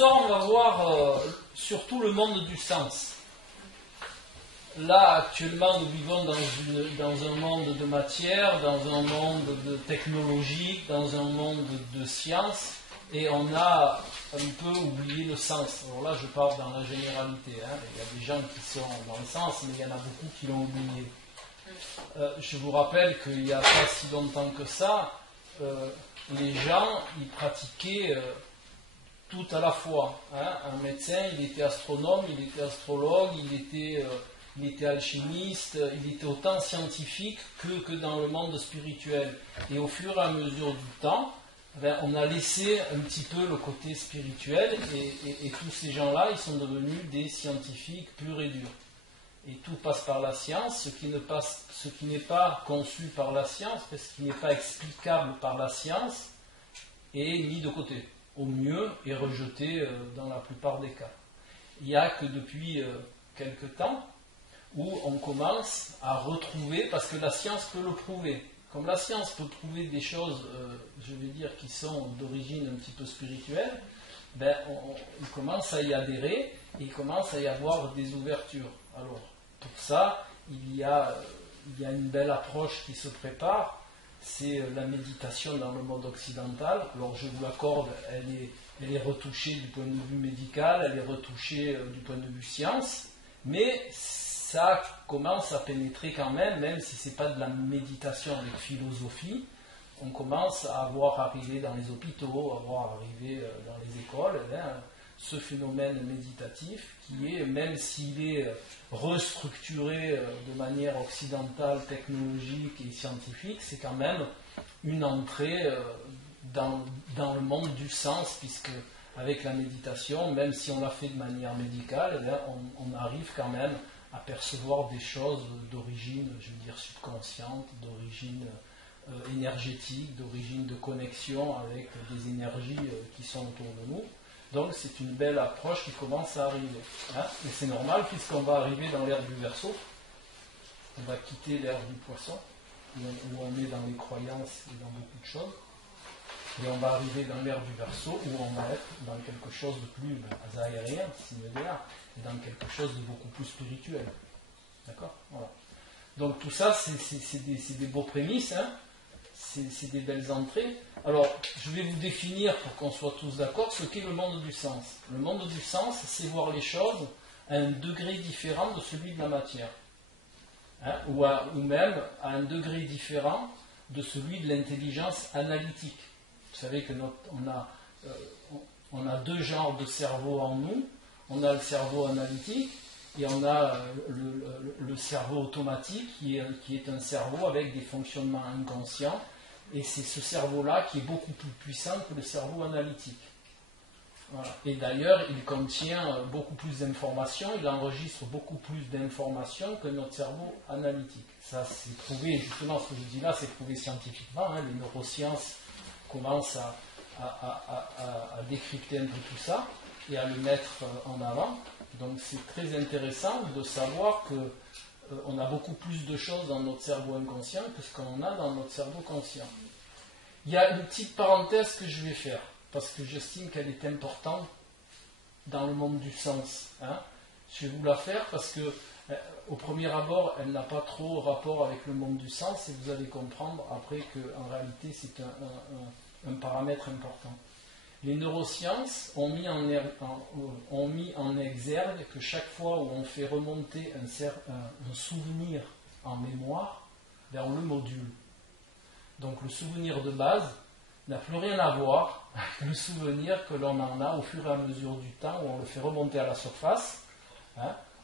soir, on va voir surtout le monde du sens. Là, actuellement, nous vivons dans un monde de matière, dans un monde de technologie, dans un monde de science, et on a un peu oublié le sens. Alors là, je parle dans la généralité. Il y a des gens qui sont dans le sens, mais il y en a beaucoup qui l'ont oublié. Je vous rappelle qu'il n'y a pas si longtemps que ça, les gens, ils pratiquaient tout à la fois. Un médecin, il était astronome, il était astrologue, il était alchimiste, il était autant scientifique que dans le monde spirituel. Et au fur et à mesure du temps, on a laissé un petit peu le côté spirituel et tous ces gens-là, ils sont devenus des scientifiques purs et durs. Et tout passe par la science, ce qui n'est pas conçu par la science, ce qui n'est pas explicable par la science, est mis de côté, au mieux, et rejeté dans la plupart des cas. Il n'y a que depuis quelque temps où on commence à retrouver, parce que la science peut le prouver. Comme la science peut prouver des choses, je vais dire, qui sont d'origine un petit peu spirituelle, il commence à y adhérer et il commence à y avoir des ouvertures. Alors, pour ça, il y a une belle approche qui se prépare, c'est la méditation dans le monde occidental. Alors, je vous l'accorde, elle est retouchée du point de vue médical, elle est retouchée du point de vue science, mais ça commence à pénétrer quand même si ce n'est pas de la méditation avec philosophie, on commence à voir arriver dans les hôpitaux, à voir arriver dans les écoles, ce phénomène méditatif qui est, même s'il est restructuré de manière occidentale, technologique et scientifique, c'est quand même une entrée dans le monde du sens, puisque avec la méditation, même si on l'a fait de manière médicale, on arrive quand même à percevoir des choses d'origine, je veux dire, subconsciente, d'origine énergétique, d'origine de connexion avec des énergies qui sont autour de nous. Donc c'est une belle approche qui commence à arriver. Et c'est normal puisqu'on va arriver dans l'ère du Verseau, on va quitter l'ère du Poisson, où on est dans les croyances et dans beaucoup de choses, et on va arriver dans l'ère du Verseau, où on va être dans quelque chose de plus aérien, similaire, et dans quelque chose de beaucoup plus spirituel. D'accord ? Voilà. Donc tout ça, c'est des beaux prémices, c'est des belles entrées. Alors, je vais vous définir, pour qu'on soit tous d'accord, ce qu'est le monde du sens. Le monde du sens, c'est voir les choses à un degré différent de celui de la matière. Ou même à un degré différent de celui de l'intelligence analytique. Vous savez que on a deux genres de cerveau en nous. On a le cerveau analytique et on a le cerveau automatique qui est un cerveau avec des fonctionnements inconscients. Et c'est ce cerveau-là qui est beaucoup plus puissant que le cerveau analytique. Voilà. Et d'ailleurs, il contient beaucoup plus d'informations, il enregistre beaucoup plus d'informations que notre cerveau analytique. Ça, c'est prouvé, justement, ce que je dis là, c'est prouvé scientifiquement. Les neurosciences commencent à décrypter un peu tout ça et à le mettre en avant. Donc c'est très intéressant de savoir qu'on a beaucoup plus de choses dans notre cerveau inconscient que ce qu'on a dans notre cerveau conscient. Il y a une petite parenthèse que je vais faire, parce que j'estime qu'elle est importante dans le monde du sens. Je vais vous la faire parce que, au premier abord, elle n'a pas trop rapport avec le monde du sens, et vous allez comprendre après qu'en réalité c'est un paramètre important. Les neurosciences ont mis en exergue que chaque fois où on fait remonter un souvenir en mémoire, on le module. Donc le souvenir de base n'a plus rien à voir avec le souvenir que l'on en a au fur et à mesure du temps, où on le fait remonter à la surface,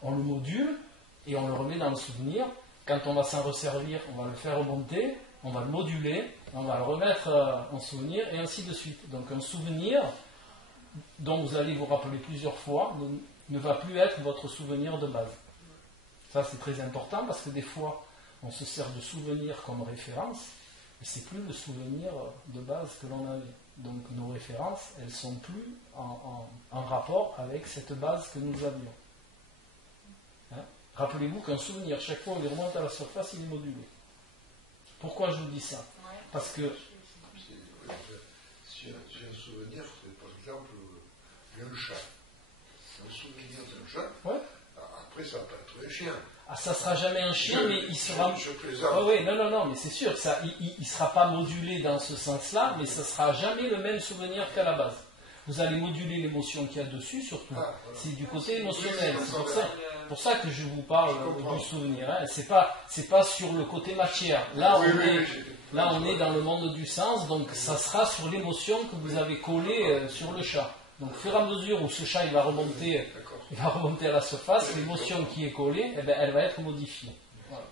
on le module et on le remet dans le souvenir. Quand on va s'en resservir, on va le faire remonter, on va le moduler, on va le remettre en souvenir, et ainsi de suite. Donc un souvenir dont vous allez vous rappeler plusieurs fois ne va plus être votre souvenir de base. Ça, c'est très important, parce que des fois, on se sert de souvenir comme référence, mais c'est plus le souvenir de base que l'on avait. Donc nos références, elles sont plus en rapport avec cette base que nous avions. Rappelez-vous qu'un souvenir, chaque fois on le remonte à la surface, il est modulé. Pourquoi je vous dis ça ? Parce que... Si j'ai un souvenir, par exemple, un chat. Un souvenir d'un chat. Ouais. Après, ça va pas être un chien. Ah, ça sera jamais un chien, mais il sera. Je plaisante. Oui, non, mais c'est sûr, ça, il sera pas modulé dans ce sens-là, mais ça sera jamais le même souvenir qu'à la base. Vous allez moduler l'émotion qu'il y a dessus, surtout. Voilà. C'est du côté émotionnel. Oui, C'est pour ça que je vous parle du souvenir. Hein. C'est pas sur le côté matière. Là, on est dans le monde du sens, donc ça sera sur l'émotion que vous avez collée sur le chat. Donc, au fur et à mesure où ce chat il va remonter à la surface, l'émotion qui est collée, eh ben, elle va être modifiée. Voilà.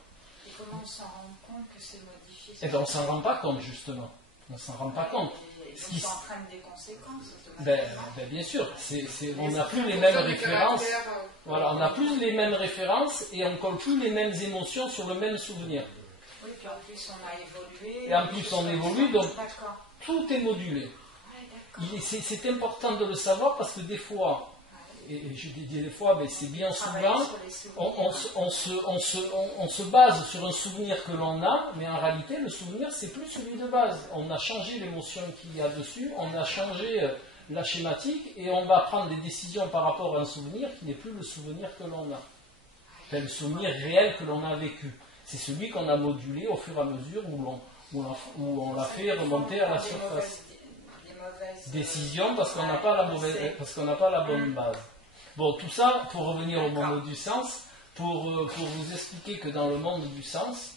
Et comment on s'en rend compte que c'est modifié? Eh bien, on ne s'en rend pas compte, justement. On ne s'en rend pas compte. Donc ça entraîne des conséquences bien sûr, on n'a plus les mêmes références. Voilà, on n'a plus les mêmes références et on ne colle plus les mêmes émotions sur le même souvenir. Oui, puis en plus on a évolué. Et en plus on évolue, donc tout est modulé. C'est important de le savoir parce que des fois, et je dis des fois, mais c'est bien souvent, on se base sur un souvenir que l'on a, mais en réalité le souvenir c'est plus celui de base. On a changé l'émotion qu'il y a dessus, on a changé la schématique et on va prendre des décisions par rapport à un souvenir qui n'est plus le souvenir que l'on a. C'est le souvenir réel que l'on a vécu. C'est celui qu'on a modulé au fur et à mesure où on l'a fait remonter à la surface. Décision parce qu'on n'a pas la bonne base. Bon, tout ça pour revenir au monde du sens, pour vous expliquer que dans le monde du sens,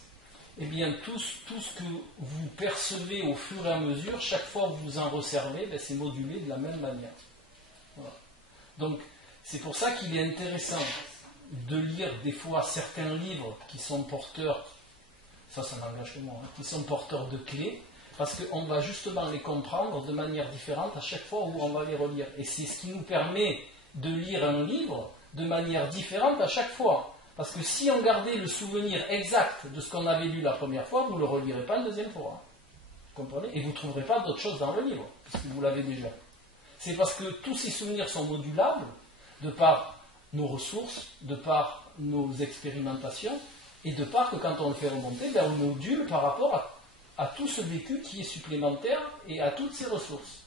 eh bien tout ce que vous percevez au fur et à mesure, chaque fois que vous en resservez, ben, c'est modulé de la même manière. Voilà. Donc c'est pour ça qu'il est intéressant de lire des fois certains livres qui sont porteurs, ça n'engage que moi, hein, qui sont porteurs de clés, parce qu'on va justement les comprendre de manière différente à chaque fois où on va les relire. Et c'est ce qui nous permet de lire un livre de manière différente à chaque fois. Parce que si on gardait le souvenir exact de ce qu'on avait lu la première fois, vous ne le relirez pas une deuxième fois. Vous comprenez? Et vous ne trouverez pas d'autres choses dans le livre, puisque vous l'avez déjà. C'est parce que tous ces souvenirs sont modulables, de par nos ressources, de par nos expérimentations, et de par que quand on le fait remonter, ben on module par rapport à tout ce vécu qui est supplémentaire et à toutes ces ressources.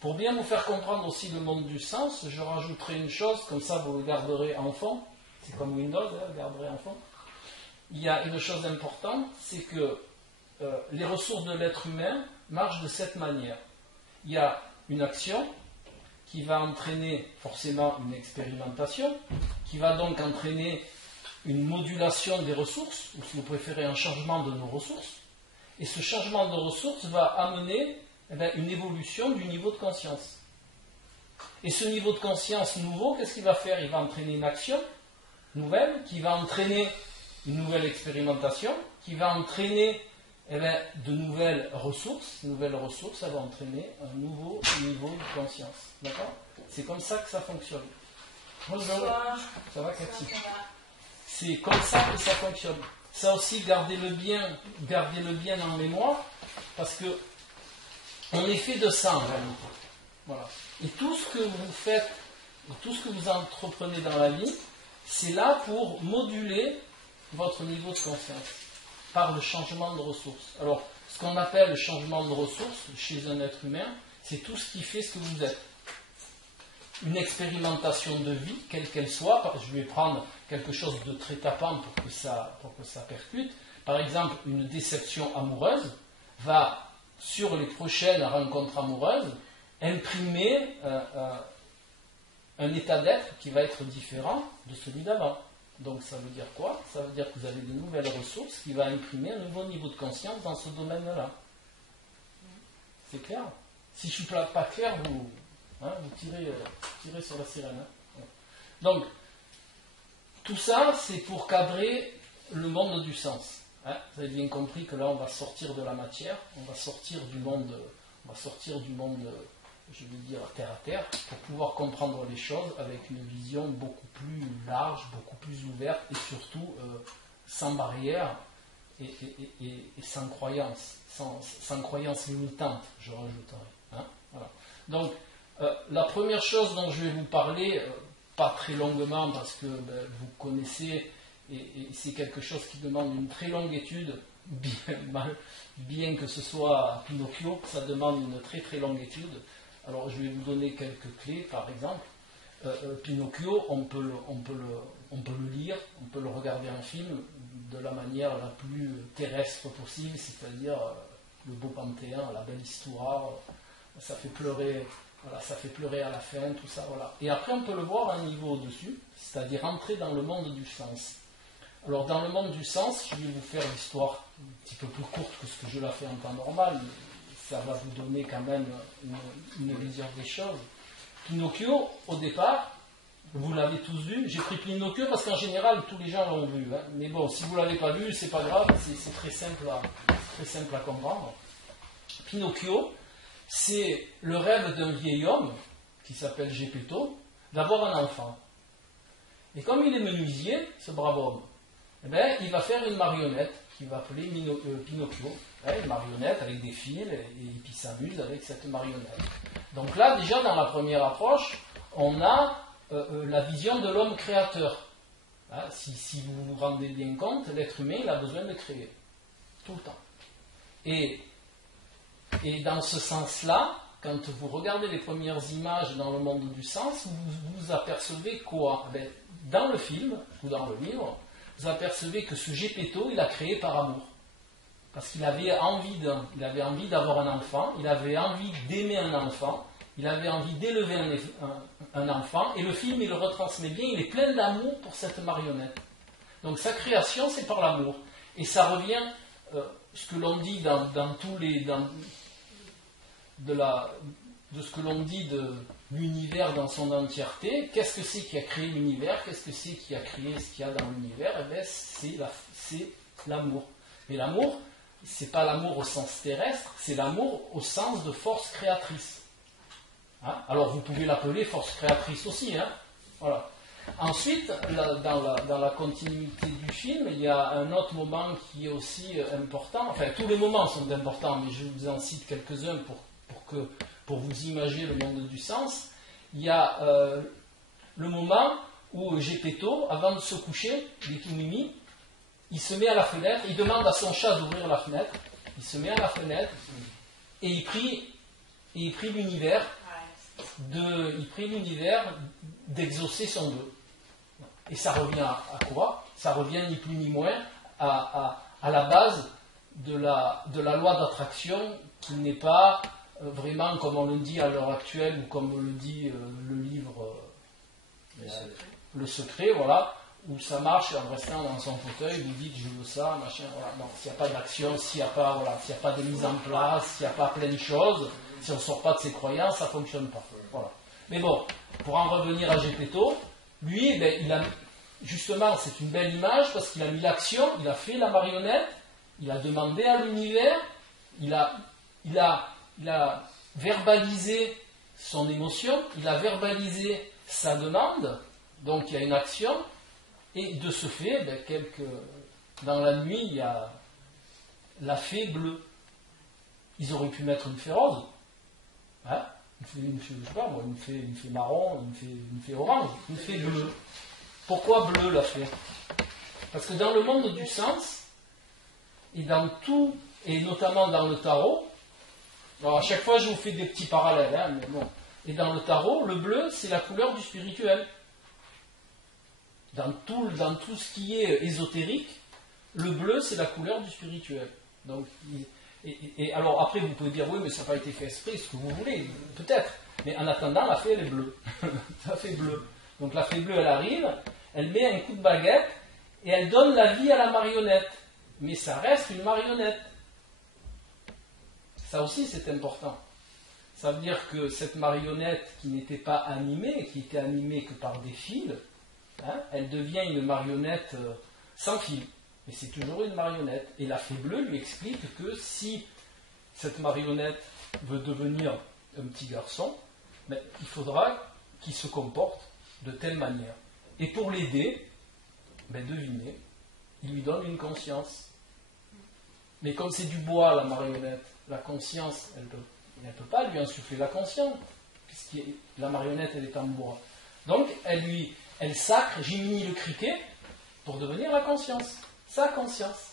Pour bien vous faire comprendre aussi le monde du sens, je rajouterai une chose, comme ça vous le garderez en fond. C'est comme Windows, hein, vous garderez en fond. Il y a une chose importante, c'est que les ressources de l'être humain marchent de cette manière. Il y a une action qui va entraîner forcément une expérimentation, qui va donc entraîner une modulation des ressources, ou si vous préférez un changement de nos ressources. Et ce changement de ressources va amener une évolution du niveau de conscience. Et ce niveau de conscience nouveau, qu'est-ce qu'il va faire? Il va entraîner une action nouvelle, qui va entraîner une nouvelle expérimentation, qui va entraîner de nouvelles ressources. Nouvelles ressources, ça va entraîner un nouveau niveau de conscience. D'accord? C'est comme ça que ça fonctionne. Bonjour. Ça va, Cathy? C'est comme ça que ça fonctionne. Ça aussi, gardez-le bien en mémoire, parce que on est fait de ça en réalité. Voilà. Et tout ce que vous faites, tout ce que vous entreprenez dans la vie, c'est là pour moduler votre niveau de conscience par le changement de ressources. Alors, ce qu'on appelle le changement de ressources chez un être humain, c'est tout ce qui fait ce que vous êtes. Une expérimentation de vie, quelle qu'elle soit, je vais prendre quelque chose de très tapant pour que ça percute. Par exemple, une déception amoureuse va, sur les prochaines rencontres amoureuses, imprimer un état d'être qui va être différent de celui d'avant. Donc ça veut dire quoi? Ça veut dire que vous avez de nouvelles ressources qui vont imprimer un nouveau niveau de conscience dans ce domaine-là. C'est clair? Si je ne suis pas clair, vous tirez sur la sirène. Hein. Donc, tout ça, c'est pour cadrer le monde du sens. Hein. Vous avez bien compris que là, on va sortir de la matière, on va sortir du monde, je vais dire, terre à terre, pour pouvoir comprendre les choses avec une vision beaucoup plus large, beaucoup plus ouverte, et surtout sans barrière et sans croyance, sans croyance limitante, je rajouterai. Hein. Voilà. Donc, la première chose dont je vais vous parler, pas très longuement parce que vous connaissez, et c'est quelque chose qui demande une très longue étude, bien que ce soit Pinocchio, ça demande une très très longue étude. Alors je vais vous donner quelques clés, par exemple. Pinocchio, on peut le lire, on peut le regarder en film de la manière la plus terrestre possible, c'est-à-dire le beau panthéon, la belle histoire, ça fait pleurer, voilà, ça fait pleurer à la fin, tout ça, voilà. Et après on peut le voir à un niveau au-dessus, c'est-à-dire entrer dans le monde du sens. Alors dans le monde du sens, je vais vous faire l'histoire un petit peu plus courte que ce que je la fais en temps normal, mais ça va vous donner quand même une vision des choses. Pinocchio, au départ, vous l'avez tous vu, j'ai pris Pinocchio parce qu'en général tous les gens l'ont vu, hein. Mais bon, si vous ne l'avez pas vu, c'est pas grave, c'est très simple à comprendre. Pinocchio, c'est le rêve d'un vieil homme, qui s'appelle Geppetto, d'avoir un enfant. Et comme il est menuisier, ce brave homme, eh ben, il va faire une marionnette qu'il va appeler Pinocchio, une marionnette avec des fils, et puis il s'amuse avec cette marionnette. Donc là, déjà, dans la première approche, on a la vision de l'homme créateur. Hein, si vous vous rendez bien compte, l'être humain, il a besoin de créer, tout le temps. Et dans ce sens-là, quand vous regardez les premières images dans le monde du sens, vous apercevez quoi? Ben, dans le film, ou dans le livre, vous apercevez que ce Geppetto, il a créé par amour. Parce qu'il avait envie d'avoir un enfant, il avait envie d'aimer un enfant, il avait envie d'élever un enfant, et le film, il le retransmet bien, il est plein d'amour pour cette marionnette. Donc sa création, c'est par l'amour. Et ça revient, ce que l'on dit de ce que l'on dit de l'univers dans son entièreté. Qu'est-ce que c'est qui a créé l'univers? Qu'est-ce que c'est qui a créé ce qu'il y a dans l'univers? Eh bien, c'est l'amour. Mais l'amour, c'est pas l'amour au sens terrestre, c'est l'amour au sens de force créatrice. Hein? Alors vous pouvez l'appeler force créatrice aussi. Hein? Voilà. Ensuite, dans la continuité du film, il y a un autre moment qui est aussi important. Enfin, tous les moments sont importants, mais je vous en cite quelques-uns pour vous imaginer le monde du sens. Il y a le moment où Geppetto, avant de se coucher, il est tout mimi, il se met à la fenêtre, il demande à son chat d'ouvrir la fenêtre, il se met à la fenêtre et il prie l'univers d'exaucer son vœu. Et ça revient à quoi? Ça revient ni plus ni moins à la base de la loi d'attraction qui n'est pas vraiment comme on le dit à l'heure actuelle ou comme le dit le livre Le Secret, voilà, où ça marche en restant dans son fauteuil, vous dites je veux ça, machin, voilà. Non, s'il n'y a pas d'action, s'il n'y a pas de mise en place, s'il n'y a pas plein de choses, si on ne sort pas de ses croyances, ça ne fonctionne pas. Voilà. Mais bon, pour en revenir à Geppetto, lui, justement, c'est une belle image parce qu'il a mis l'action, il a fait la marionnette, il a demandé à l'univers, il a verbalisé son émotion, il a verbalisé sa demande, donc il y a une action, et de ce fait, dans la nuit, il y a la fée bleue. Ils auraient pu mettre une fée rose, hein? Une fée marron, une fée orange, une fée bleue. Pourquoi bleu la fée? Parce que dans le monde du sens, et dans tout, et notamment dans le tarot, alors à chaque fois je vous fais des petits parallèles, hein, mais bon. Et dans le tarot, le bleu c'est la couleur du spirituel. Dans tout ce qui est ésotérique, le bleu c'est la couleur du spirituel. Donc, et alors après vous pouvez dire oui mais ça n'a pas été fait exprès, ce que vous voulez, peut-être. Mais en attendant la fée elle est bleue. La fée bleue. Donc la fée bleue elle arrive, elle met un coup de baguette et elle donne la vie à la marionnette. Mais ça reste une marionnette. Ça aussi c'est important. Ça veut dire que cette marionnette qui n'était pas animée, qui était animée que par des fils, hein, elle devient une marionnette sans fil. Mais c'est toujours une marionnette. Et la fée bleue lui explique que si cette marionnette veut devenir un petit garçon, il faudra qu'il se comporte de telle manière. Et pour l'aider, devinez, il lui donne une conscience. Mais comme c'est du bois, la marionnette, la conscience, elle ne peut pas lui insuffler la conscience, puisque la marionnette, elle est en bois. Donc, elle sacre Jiminy le Criquet pour devenir la conscience, sa conscience.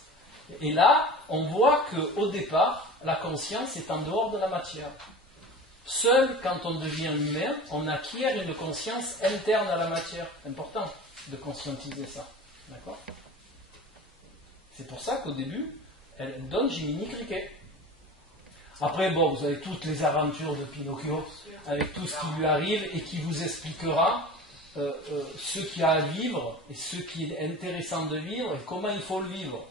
Et là, on voit qu'au départ, la conscience est en dehors de la matière. Seul quand on devient humain, on acquiert une conscience interne à la matière. C'est important de conscientiser ça. D'accord ? C'est pour ça qu'au début, elle donne Jiminy Cricket. Après, bon, vous avez toutes les aventures de Pinocchio, avec tout ce qui lui arrive, et qui vous expliquera ce qu'il y a à vivre, et ce qui est intéressant de vivre, et comment il faut le vivre.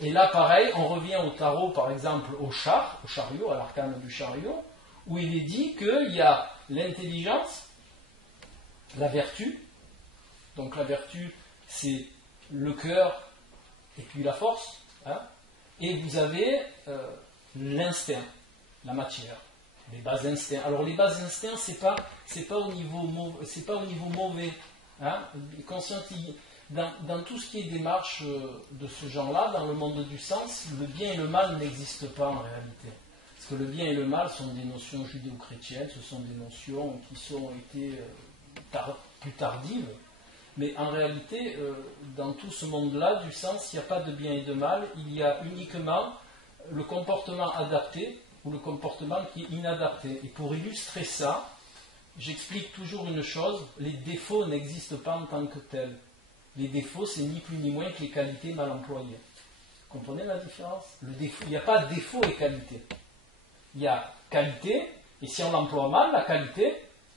Et là, pareil, on revient au tarot, par exemple, au chariot, à l'arcane du chariot, où il est dit qu'il y a l'intelligence, la vertu. Donc la vertu, c'est le cœur et puis la force. Hein, et vous avez l'instinct, la matière, les bas instincts. Alors les bas instincts, c'est pas au niveau mauvais. Hein, dans tout ce qui est démarche de ce genre-là, dans le monde du sens, le bien et le mal n'existent pas en réalité. Parce que le bien et le mal sont des notions judéo-chrétiennes, ce sont des notions qui ont été plus tardives. Mais en réalité, dans tout ce monde-là, du sens, il n'y a pas de bien et de mal, il y a uniquement le comportement adapté ou le comportement qui est inadapté. Et pour illustrer ça, j'explique toujours une chose, les défauts n'existent pas en tant que tels. Les défauts, c'est ni plus ni moins que les qualités mal employées. Vous comprenez la différence ? Il n'y a pas défaut et qualité. Il y a qualité, et si on l'emploie mal, la qualité,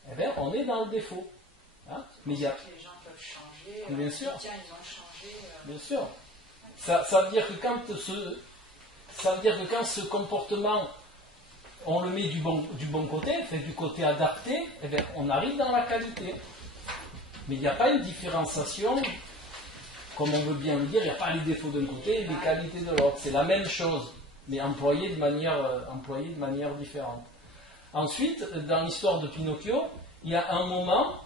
eh bien, on est dans le défaut. Hein ? Mais il y a... Les gens peuvent changer. Bien sûr. Tiens, ils ont changé. Bien sûr. Ça veut dire que quand ce comportement, on le met du bon côté, fait du côté adapté, eh bien, on arrive dans la qualité. Mais il n'y a pas une différenciation, comme on veut bien le dire, il n'y a pas les défauts d'un côté et les qualités de l'autre. C'est la même chose, mais employée de manière différente. Ensuite, dans l'histoire de Pinocchio, il y a un moment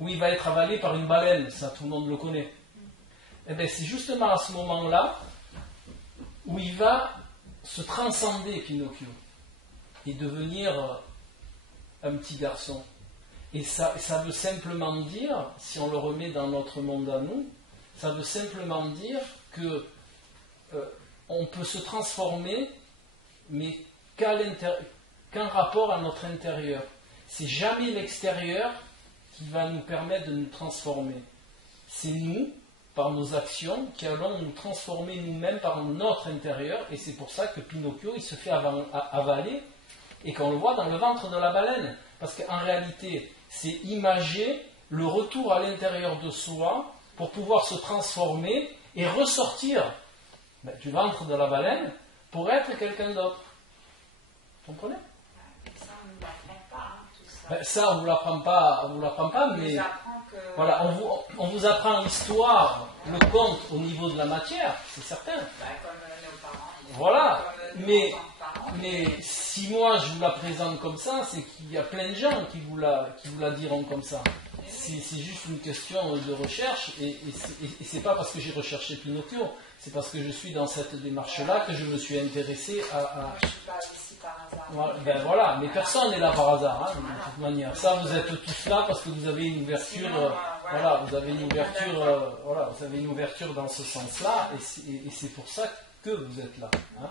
où il va être avalé par une baleine, ça tout le monde le connaît. Et bien c'est justement à ce moment-là où il va se transcender, Pinocchio, et devenir un petit garçon. Et ça veut simplement dire, si on le remet dans notre monde à nous, ça veut simplement dire que on peut se transformer, mais qu'en rapport à notre intérieur. C'est jamais l'extérieur qui va nous permettre de nous transformer. C'est nous, par nos actions, qui allons nous transformer nous-mêmes par notre intérieur, et c'est pour ça que Pinocchio, il se fait avaler, et qu'on le voit dans le ventre de la baleine. Parce qu'en réalité, c'est imager le retour à l'intérieur de soi pour pouvoir se transformer et ressortir du ventre de la baleine pour être quelqu'un d'autre. Vous comprenez ? Ça, on ne l'apprend pas, tout ça. Ça, on ne vous l'apprend pas, mais voilà, on vous apprend l'histoire, le conte au niveau de la matière, c'est certain. Comme nos parents. Voilà, mais si moi je vous la présente comme ça, c'est qu'il y a plein de gens qui vous la diront comme ça. C'est juste une question de recherche, et c'est pas parce que j'ai recherché Pinocchio, c'est parce que je suis dans cette démarche-là que je me suis intéressé à... Moi, je ne suis pas ici par hasard. Voilà, mais personne n'est là par hasard, hein, de toute manière. Ça, vous êtes tous là parce que vous avez une ouverture, vous avez une ouverture dans ce sens-là, et c'est pour ça que vous êtes là. Hein.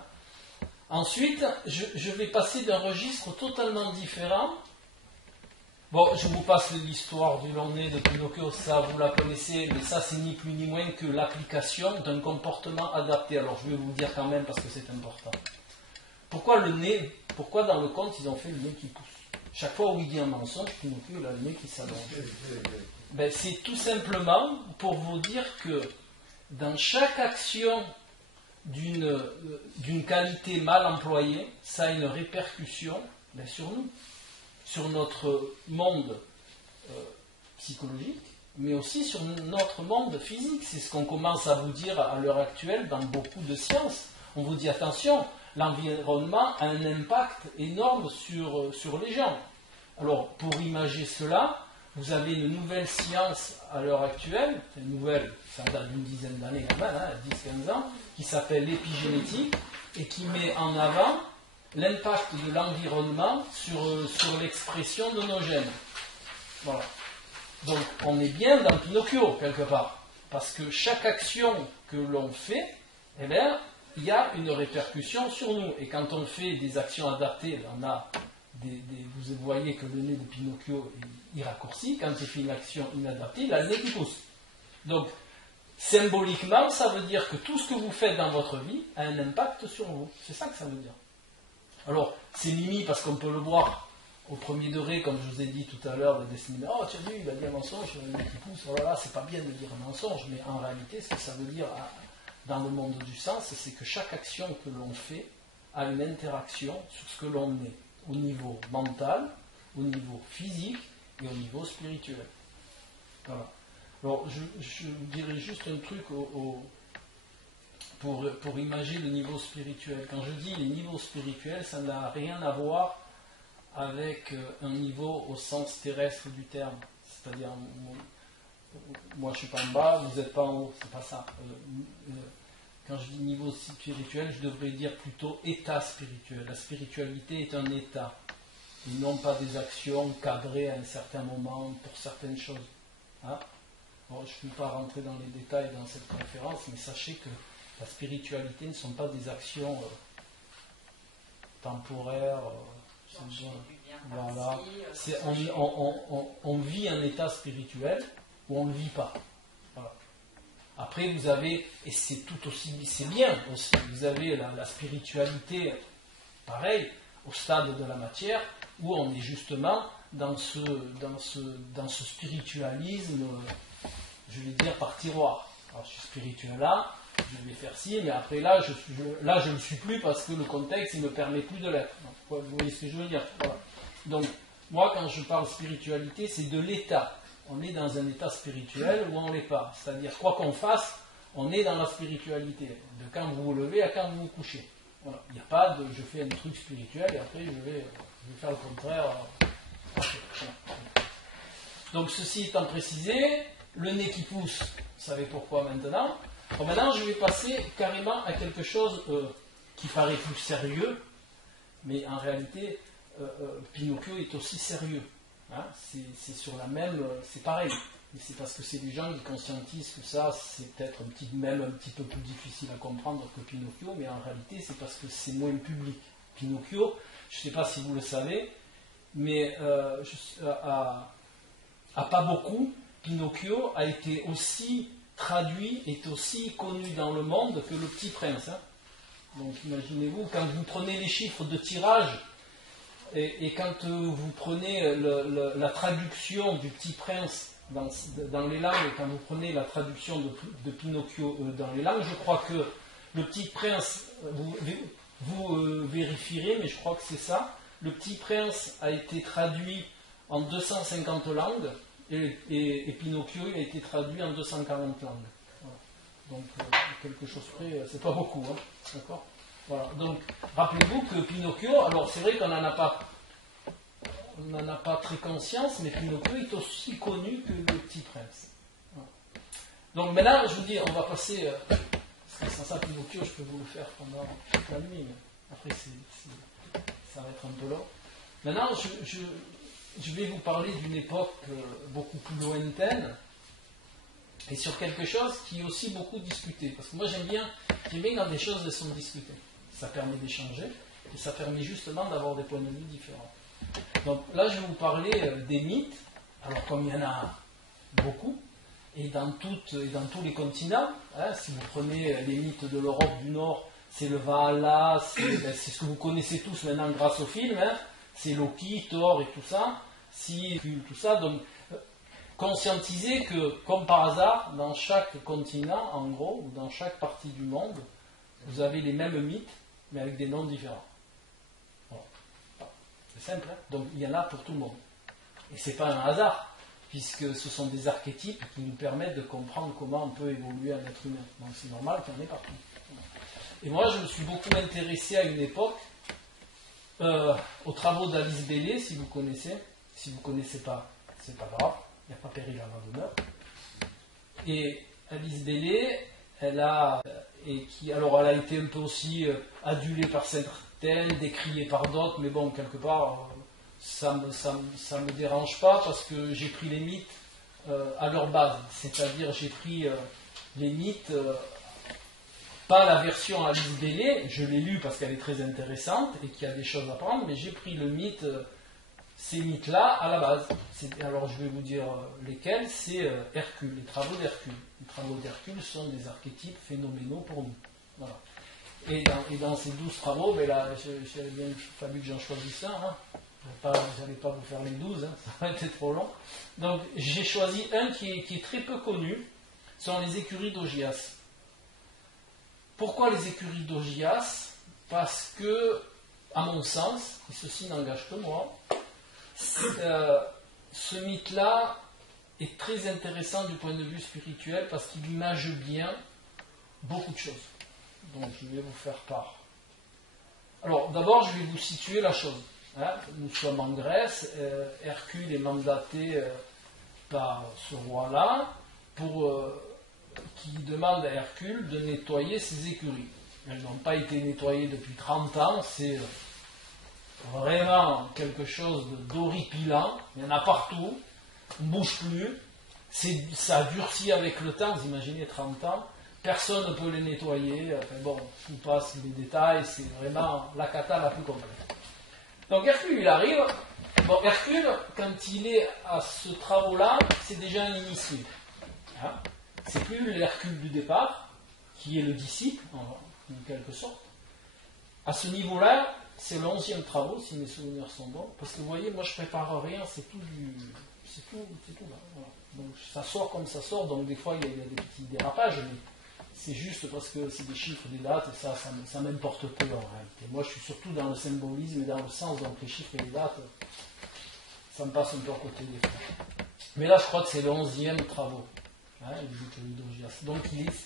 Ensuite, je vais passer d'un registre totalement différent. Bon, je vous passe l'histoire du long nez de Pinocchio, ça vous la connaissez, mais ça c'est ni plus ni moins que l'application d'un comportement adapté. Alors je vais vous le dire quand même parce que c'est important. Pourquoi le nez ? Pourquoi dans le conte ils ont fait le nez qui pousse ? Chaque fois où il dit un mensonge, Pinocchio il a le nez qui s'allonge. Ben, c'est tout simplement pour vous dire que dans chaque action d'une qualité mal employée, ça a une répercussion sur nous, sur notre monde psychologique, mais aussi sur notre monde physique. C'est ce qu'on commence à vous dire à l'heure actuelle dans beaucoup de sciences. On vous dit attention, l'environnement a un impact énorme sur les gens. Alors, pour imager cela, vous avez une nouvelle science à l'heure actuelle, une nouvelle, ça date d'une dizaine d'années quand même, 10-15 ans, qui s'appelle l'épigénétique, et qui met en avant l'impact de l'environnement sur l'expression de nos gènes. Voilà. Donc, on est bien dans Pinocchio, quelque part, parce que chaque action que l'on fait, eh bien, il y a une répercussion sur nous. Et quand on fait des actions adaptées, on a vous voyez que le nez de Pinocchio il raccourcit, quand il fait une action inadaptée, il a le nez qui pousse. Donc, symboliquement, ça veut dire que tout ce que vous faites dans votre vie a un impact sur vous. C'est ça que ça veut dire. Alors, c'est mimi parce qu'on peut le voir au premier degré, comme je vous ai dit tout à l'heure, de dessiner. Oh, tu as vu, il a dit un mensonge, il a le nez qui pousse. Oh là là, c'est pas bien de dire un mensonge, mais en réalité, ce que ça veut dire dans le monde du sens, c'est que chaque action que l'on fait a une interaction sur ce que l'on est, au niveau mental, au niveau physique et au niveau spirituel. Voilà. Alors, je dirais juste un truc pour imager le niveau spirituel. Quand je dis les niveaux spirituels, ça n'a rien à voir avec un niveau au sens terrestre du terme. C'est-à-dire, moi je ne suis pas en bas, vous n'êtes pas en haut, c'est pas ça. Quand je dis niveau spirituel, je devrais dire plutôt état spirituel. La spiritualité est un état, et non pas des actions cadrées à un certain moment pour certaines choses. Hein? Bon, je ne peux pas rentrer dans les détails dans cette conférence, mais sachez que la spiritualité ne sont pas des actions temporaires. Voilà. On vit un état spirituel ou on ne le vit pas. Voilà. Après, vous avez, et c'est tout aussi, c'est bien aussi, vous avez la spiritualité, pareil, au stade de la matière, où on est justement dans ce spiritualisme, je vais dire par tiroir. Alors, je suis spirituel là, je vais faire ci, mais après là, je ne le suis plus parce que le contexte, il ne me permet plus de l'être. Vous voyez ce que je veux dire? Voilà. Donc, moi, quand je parle spiritualité, c'est de l'état. On est dans un état spirituel ou on ne l'est pas. C'est-à-dire, quoi qu'on fasse, on est dans la spiritualité. De quand vous vous levez à quand vous vous couchez. Voilà. Il n'y a pas de je fais un truc spirituel et après je vais faire le contraire. Donc, ceci étant précisé, le nez qui pousse, vous savez pourquoi maintenant. Alors maintenant, je vais passer carrément à quelque chose qui paraît plus sérieux, mais en réalité, Pinocchio est aussi sérieux. Hein, c'est sur la même, c'est pareil. Mais c'est parce que c'est des gens qui conscientisent que ça, c'est peut-être même un petit peu plus difficile à comprendre que Pinocchio, mais en réalité, c'est parce que c'est moins public. Pinocchio, je ne sais pas si vous le savez, mais à pas beaucoup, Pinocchio a été aussi traduit, est aussi connu dans le monde que le Petit Prince. Hein. Donc imaginez-vous, quand vous prenez les chiffres de tirage, et quand vous prenez la traduction du Petit Prince dans les langues, quand vous prenez la traduction de Pinocchio dans les langues, je crois que le Petit Prince, vous vérifierez, mais je crois que c'est ça, le Petit Prince a été traduit en 250 langues, et Pinocchio a été traduit en 240 langues. Voilà. Donc, quelque chose près, c'est pas beaucoup, hein, d'accord ? Voilà. Donc, rappelez-vous que Pinocchio, alors c'est vrai qu'on n'en a pas très conscience, mais Pinocchio est aussi connu que le Petit Prince. Voilà. Donc maintenant, je vous dis, on va passer, parce que sans ça, Pinocchio, je peux vous le faire pendant toute la nuit, mais après, ça va être un peu long. Maintenant, je vais vous parler d'une époque beaucoup plus lointaine, et sur quelque chose qui est aussi beaucoup discuté. Parce que moi, j'aime bien quand des choses sont discutées. Ça permet d'échanger, et ça permet justement d'avoir des points de vue différents. Donc là, je vais vous parler des mythes, alors comme il y en a beaucoup, et dans tous les continents. Hein, si vous prenez les mythes de l'Europe du Nord, c'est le Valhalla, c'est ce que vous connaissez tous maintenant grâce au film, hein, c'est Loki, Thor et tout ça, tout ça. Donc, conscientisez que, comme par hasard, dans chaque continent, en gros, ou dans chaque partie du monde, vous avez les mêmes mythes, mais avec des noms différents. Voilà. C'est simple, hein. Donc il y en a pour tout le monde. Et ce n'est pas un hasard, puisque ce sont des archétypes qui nous permettent de comprendre comment on peut évoluer un être humain. Donc c'est normal qu'il y en ait partout. Et moi, je me suis beaucoup intéressé à une époque, aux travaux d'Alice Bailey, si vous connaissez. Si vous ne connaissez pas, c'est pas grave, il n'y a pas péril à ma demeure. Et Alice Bailey, elle a été un peu aussi adulée par certaines, décriée par d'autres, mais bon, quelque part, ça me dérange pas parce que j'ai pris les mythes à leur base. C'est-à-dire, j'ai pris les mythes pas la version Alice Bailey, je l'ai lu parce qu'elle est très intéressante et qu'il y a des choses à prendre, mais j'ai pris le mythe, ces mythes-là à la base. Alors je vais vous dire lesquels, c'est Hercule, les travaux d'Hercule. Les travaux d'Hercule sont des archétypes phénoménaux pour nous. Voilà. Et dans ces 12 travaux, ben là, j'avais bien fallu que j'en choisisse un. Hein. Vous n'allez pas vous faire les 12, hein, ça va être trop long. Donc j'ai choisi un qui est très peu connu, ce sont les écuries d'Augias. Pourquoi les écuries d'Augias? Parce que, à mon sens, et ceci n'engage que moi, ce mythe-là est très intéressant du point de vue spirituel parce qu'il image bien beaucoup de choses. Donc je vais vous faire part. Alors d'abord je vais vous situer la chose. Hein. Nous sommes en Grèce, Hercule est mandaté par ce roi-là qui demande à Hercule de nettoyer ses écuries. Elles n'ont pas été nettoyées depuis 30 ans, c'est vraiment quelque chose d'horripilant, il y en a partout, on ne bouge plus, ça a durci avec le temps, vous imaginez 30 ans, personne ne peut les nettoyer, enfin bon, je vous passe les détails, c'est vraiment la cata la plus complète. Donc Hercule, il arrive, bon Hercule, quand il est à ce travaux-là, c'est déjà un initié. Hein. C'est plus l'Hercule du départ, qui est le disciple, en quelque sorte. À ce niveau-là, c'est le 11e travaux, si mes souvenirs sont bons, parce que vous voyez, moi je prépare rien, c'est tout là. Voilà. Donc ça sort comme ça sort, donc des fois il y a des petits dérapages, mais c'est juste parce que c'est des chiffres, des dates, et ça m'importe peu en réalité. Moi je suis surtout dans le symbolisme et dans le sens, donc les chiffres et les dates, ça me passe un peu à côté des fois. Mais là je crois que c'est le 11e travaux. Hein, donc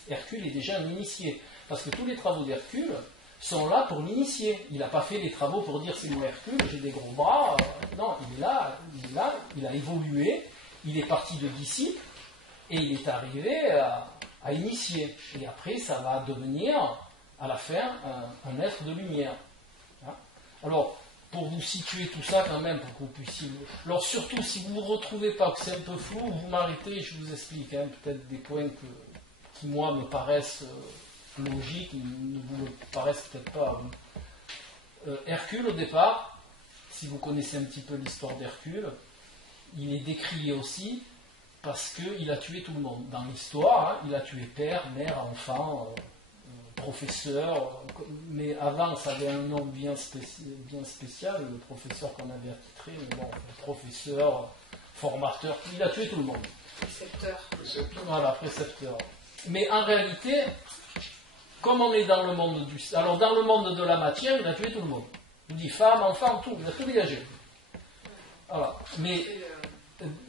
Hercule est déjà un initié, parce que tous les travaux d'Hercule sont là pour l'initier. Il n'a pas fait les travaux pour dire c'est moi Hercule, j'ai des gros bras. Non, il est là, il a évolué, il est parti de disciple et il est arrivé à initier. Et après, ça va devenir, à la fin, un être de lumière. Hein. Alors, pour vous situer tout ça quand même, pour que vous puissiez... Alors surtout, si vous ne vous retrouvez pas, que c'est un peu flou, vous m'arrêtez, je vous explique hein, peut-être des points qui, moi, me paraissent logiques, ne vous le paraissent peut-être pas. Hercule, au départ, si vous connaissez un petit peu l'histoire d'Hercule, il est décrié aussi parce qu'il a tué tout le monde. Dans l'histoire, hein, il a tué père, mère, enfant... professeur, mais avant ça avait un nom bien spécial, le professeur qu'on avait attitré, mais bon, professeur, formateur, il a tué tout le monde. Précepteur. Voilà, précepteur. Mais en réalité, comme on est dans le monde alors dans le monde de la matière, il a tué tout le monde. Il dit femme, enfant, tout, il a tout dégagé. Voilà. Mais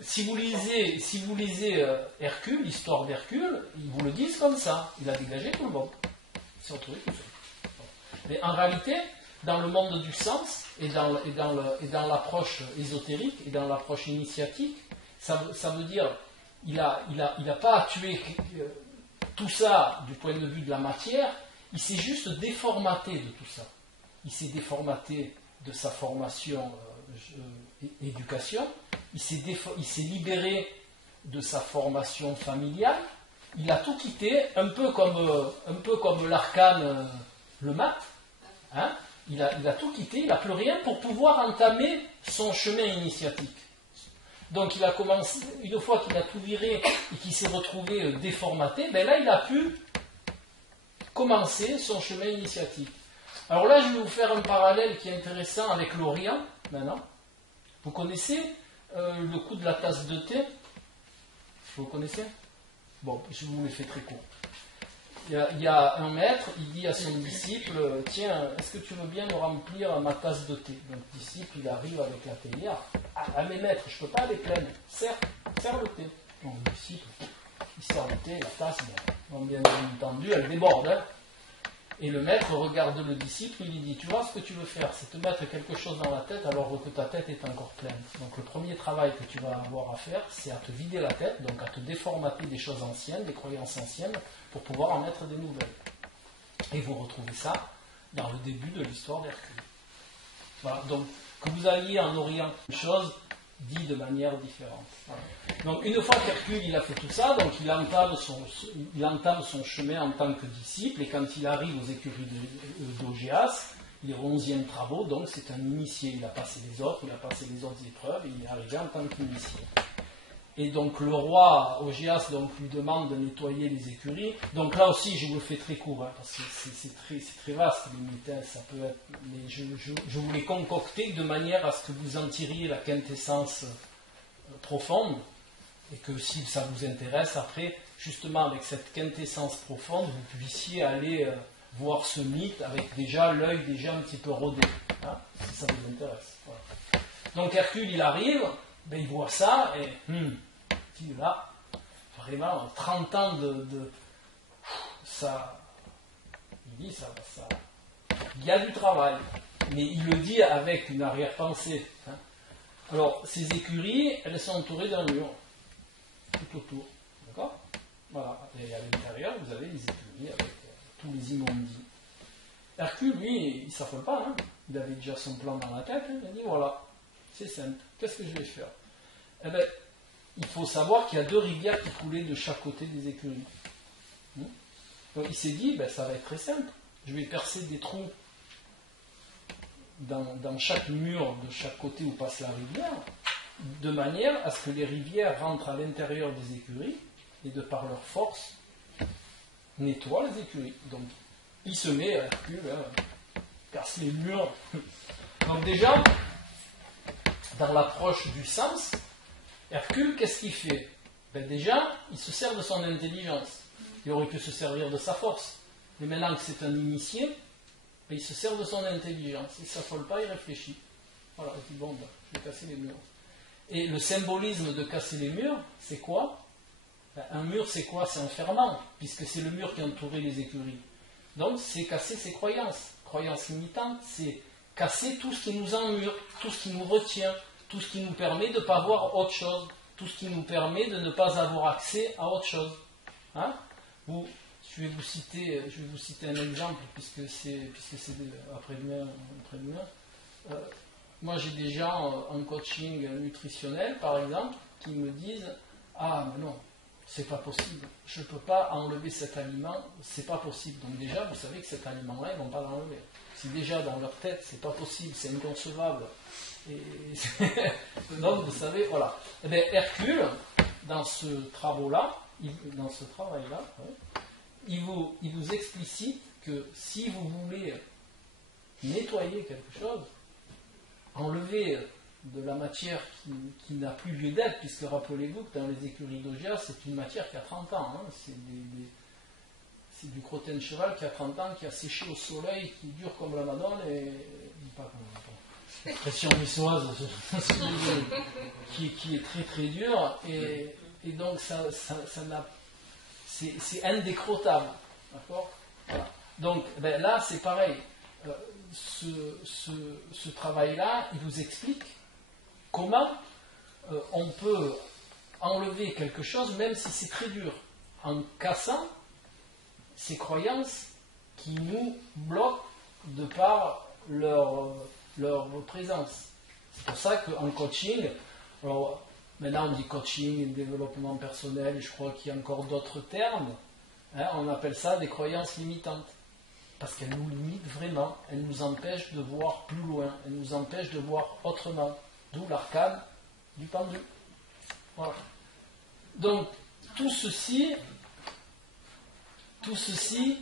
si vous lisez Hercule, l'histoire d'Hercule, ils vous le disent comme ça, il a dégagé tout le monde. Mais en réalité, dans le monde du sens et dans l'approche ésotérique et dans l'approche initiatique, ça veut dire il n'a pas tué tout ça du point de vue de la matière, il s'est juste déformaté de tout ça. Il s'est déformaté de sa formation éducation, il s'est libéré de sa formation familiale. Il a tout quitté, un peu comme l'arcane, le mat. Hein, il a tout quitté, il n'a plus rien pour pouvoir entamer son chemin initiatique. Donc il a commencé, une fois qu'il a tout viré et qu'il s'est retrouvé déformaté, ben là il a pu commencer son chemin initiatique. Alors là je vais vous faire un parallèle qui est intéressant avec l'Orient, maintenant. Vous connaissez le coup de la tasse de thé? Vous connaissez? Bon, je vous l'ai fait très court. Il y a un maître, il dit à son disciple, tiens, est-ce que tu veux bien me remplir ma tasse de thé? Donc le disciple, il arrive avec la théière. Ah mais maître, je ne peux pas aller pleine. Serre le thé. Donc le disciple, il sert le thé, la tasse, bien entendu, elle déborde. Hein. Et le maître regarde le disciple, il lui dit, tu vois ce que tu veux faire, c'est te mettre quelque chose dans la tête alors que ta tête est encore pleine. Donc le premier travail que tu vas avoir à faire, c'est à te vider la tête, donc à te déformater des choses anciennes, des croyances anciennes, pour pouvoir en mettre des nouvelles. Et vous retrouvez ça dans le début de l'histoire d'Hercule. Voilà, donc que vous alliez en Orient, une chose, dit de manière différente. Voilà. Donc une fois qu'Hercule il a fait tout ça, donc il entame son chemin en tant que disciple, et quand il arrive aux écuries d'Augias, il est au 11e travaux, donc c'est un initié. Il a passé les autres épreuves, et il est arrivé en tant qu'initié. Et donc le roi Augias donc, lui demande de nettoyer les écuries. Donc là aussi, je vous le fais très court, hein, parce que c'est très vaste, les mythes, hein, ça peut être, mais je vous l'ai concocté de manière à ce que vous en tiriez la quintessence profonde, et que si ça vous intéresse, après, justement avec cette quintessence profonde, vous puissiez aller voir ce mythe avec déjà l'œil déjà un petit peu rodé, hein, si ça vous intéresse. Voilà. Donc Hercule, il arrive, ben, il voit ça, et là, vraiment, 30 ans ça, il dit ça, il y a du travail, mais il le dit avec une arrière-pensée. Hein. Alors, ces écuries, elles sont entourées d'un mur, tout autour, d'accord? Voilà, et à l'intérieur, vous avez les écuries avec tous les immondies. Hercule, lui, il ne s'affole pas, hein. Il avait déjà son plan dans la tête, hein. Il a dit, voilà, c'est simple, qu'est-ce que je vais faire? Eh bien, il faut savoir qu'il y a 2 rivières qui coulaient de chaque côté des écuries. Donc il s'est dit, ben, ça va être très simple. Je vais percer des trous dans chaque mur de chaque côté où passe la rivière, de manière à ce que les rivières rentrent à l'intérieur des écuries et de par leur force nettoient les écuries. Donc il se met à Hercule, casse les murs. Donc déjà, dans l'approche du sens, Hercule, qu'est-ce qu'il fait? Ben déjà, il se sert de son intelligence. Il aurait pu se servir de sa force. Mais maintenant que c'est un initié, ben il se sert de son intelligence. Il ne s'affole pas, il réfléchit. Voilà, il dit, bon, ben, je vais casser les murs. Et le symbolisme de casser les murs, c'est quoi? Ben, un mur, c'est quoi? C'est un ferment, puisque c'est le mur qui entourait les écuries. Donc, c'est casser ses croyances. Croyances limitantes, c'est casser tout ce qui nous emmure, tout ce qui nous retient, tout ce qui nous permet de ne pas voir autre chose, tout ce qui nous permet de ne pas avoir accès à autre chose. Hein? Je vais vous citer un exemple, puisque c'est après-demain. Moi, j'ai des gens en coaching nutritionnel, par exemple, qui me disent « Ah, mais non, c'est pas possible, je ne peux pas enlever cet aliment, c'est pas possible. » Donc déjà, vous savez que cet aliment-là, ils ne vont pas l'enlever. Si déjà dans leur tête, c'est pas possible, c'est inconcevable, donc vous savez, voilà. Eh bien, Hercule, dans ce travail-là, il vous explicite que si vous voulez nettoyer quelque chose, enlever de la matière qui n'a plus lieu d'être, puisque rappelez-vous que dans les écuries d'Augias, c'est une matière qui a 30 ans, hein, c'est du crottin de cheval qui a 30 ans, qui a séché au soleil, qui dure comme la Madone, et pas comme la Madone. Pression niçoise qui est très très dure, et donc c'est indécrottable, d'accord? Voilà. Donc ben, là c'est pareil, ce travail-là il vous explique comment on peut enlever quelque chose même si c'est très dur, en cassant ces croyances qui nous bloquent de par leur présence. C'est pour ça qu'en coaching, alors maintenant on dit coaching, développement personnel, et je crois qu'il y a encore d'autres termes, hein, on appelle ça des croyances limitantes. Parce qu'elles nous limitent vraiment, elles nous empêchent de voir plus loin, elles nous empêchent de voir autrement. D'où l'arcane du pendu. Voilà. Donc, tout ceci. C'est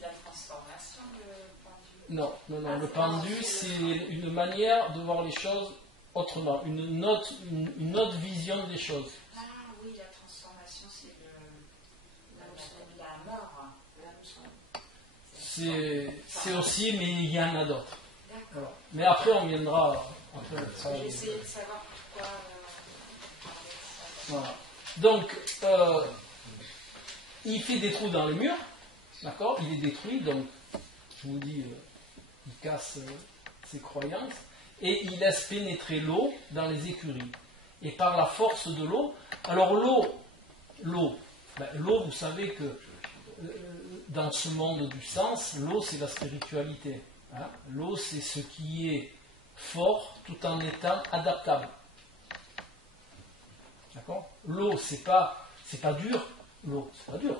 la transformation du pendu. Non, le pendu, c'est une manière de voir les choses autrement, une autre vision des choses. Ah oui, la transformation, c'est la mort. C'est aussi, mais il y en a d'autres. Voilà. Mais après, on viendra. J'ai essayé de savoir pourquoi. Voilà. Donc, il fait des trous dans les murs, d'accord? Il est détruit, donc, je vous dis, il casse ses croyances, et il laisse pénétrer l'eau dans les écuries. Et par la force de l'eau, alors l'eau, vous savez que dans ce monde du sens, l'eau c'est la spiritualité. Hein? L'eau c'est ce qui est fort tout en étant adaptable. D'accord ? L'eau, c'est pas dur. L'eau, c'est pas dur.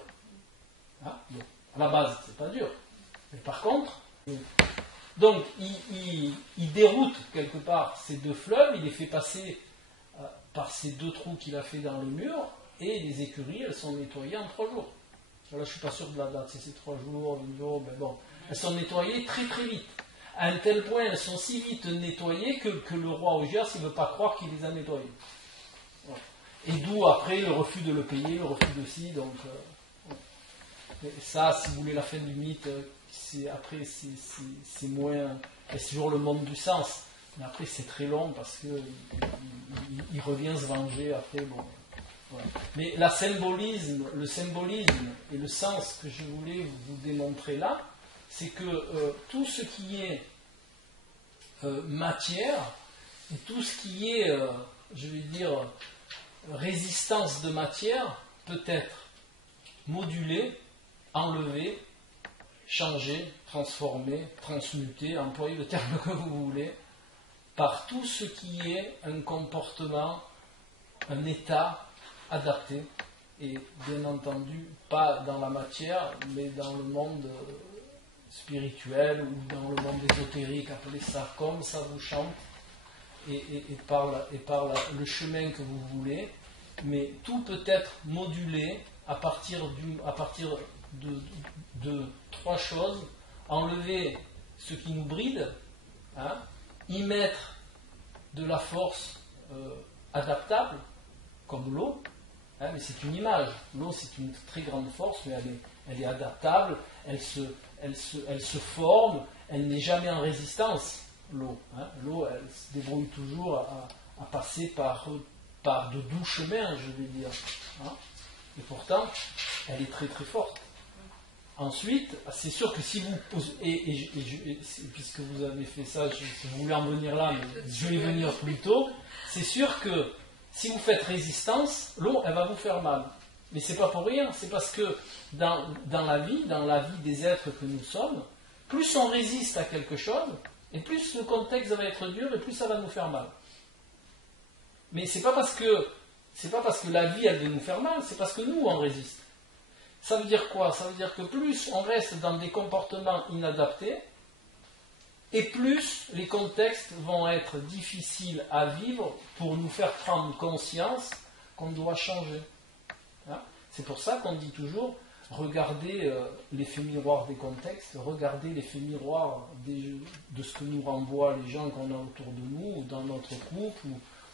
Hein, l'eau. À la base, c'est pas dur. Mais par contre, donc il déroute quelque part ces deux fleuves, il les fait passer par ces deux trous qu'il a fait dans le mur, et les écuries, elles sont nettoyées en 3 jours. Là, je ne suis pas sûr de la date, si c'est 3 jours, 20 jours, mais bon. Elles sont nettoyées très très vite. À un tel point, elles sont si vite nettoyées que le roi Augias ne veut pas croire qu'il les a nettoyées. Voilà. Et d'où après le refus de le payer, le refus de ci, donc... Mais ça, si vous voulez la fin du mythe, après c'est moins... C'est toujours le monde du sens. Mais après c'est très long parce que il revient se venger après. Bon, voilà. Mais le symbolisme et le sens que je voulais vous démontrer là, c'est que tout ce qui est matière et tout ce qui est, je vais dire, résistance de matière peut être modulé, enlevé, changé, transformé, transmuté, employez le terme que vous voulez, par tout ce qui est un comportement, un état adapté, et bien entendu pas dans la matière, mais dans le monde spirituel ou dans le monde ésotérique, appelez ça comme ça vous chante, et par le chemin que vous voulez, mais tout peut être modulé à partir de 3 choses: enlever ce qui nous bride, hein, y mettre de la force adaptable, comme l'eau, hein, mais c'est une image. L'eau, c'est une très grande force, mais elle est adaptable, elle se forme, elle n'est jamais en résistance, l'eau. Hein. L'eau, elle se débrouille toujours à passer par de doux chemins, je vais dire. Hein. Et pourtant, elle est très très forte. Ensuite, c'est sûr que si vous... puisque vous avez fait ça, si vous voulez en venir là, mais je vais y venir plus tôt, c'est sûr que si vous faites résistance, l'eau, elle va vous faire mal. Mais c'est pas pour rien, c'est parce que dans la vie des êtres que nous sommes, plus on résiste à quelque chose, et plus le contexte va être dur, et plus ça va nous faire mal. Mais c'est pas parce que la vie, elle veut nous faire mal, c'est parce que nous, on résiste. Ça veut dire quoi ? Ça veut dire que plus on reste dans des comportements inadaptés, et plus les contextes vont être difficiles à vivre pour nous faire prendre conscience qu'on doit changer. Hein ? C'est pour ça qu'on dit toujours, regardez l'effet miroir des contextes, regardez l'effet miroir de ce que nous renvoient les gens qu'on a autour de nous, ou dans notre couple,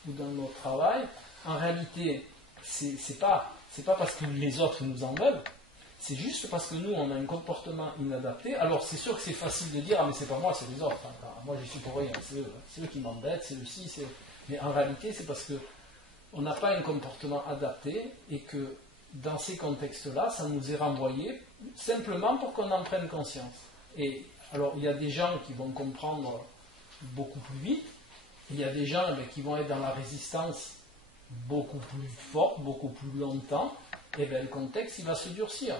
ou dans notre travail. En réalité, c'est pas parce que les autres nous en veulent, c'est juste parce que nous, on a un comportement inadapté. Alors, c'est sûr que c'est facile de dire, ah mais c'est pas moi, c'est les autres. Enfin, moi, j'y suis pour rien, c'est eux qui m'embêtent, c'est eux-ci, c'est... Mais en réalité, c'est parce qu'on n'a pas un comportement adapté, et que dans ces contextes-là, ça nous est renvoyé simplement pour qu'on en prenne conscience. Et alors, il y a des gens qui vont comprendre beaucoup plus vite, et il y a des gens qui vont être dans la résistance beaucoup plus forte, beaucoup plus longtemps, et bien le contexte il va se durcir.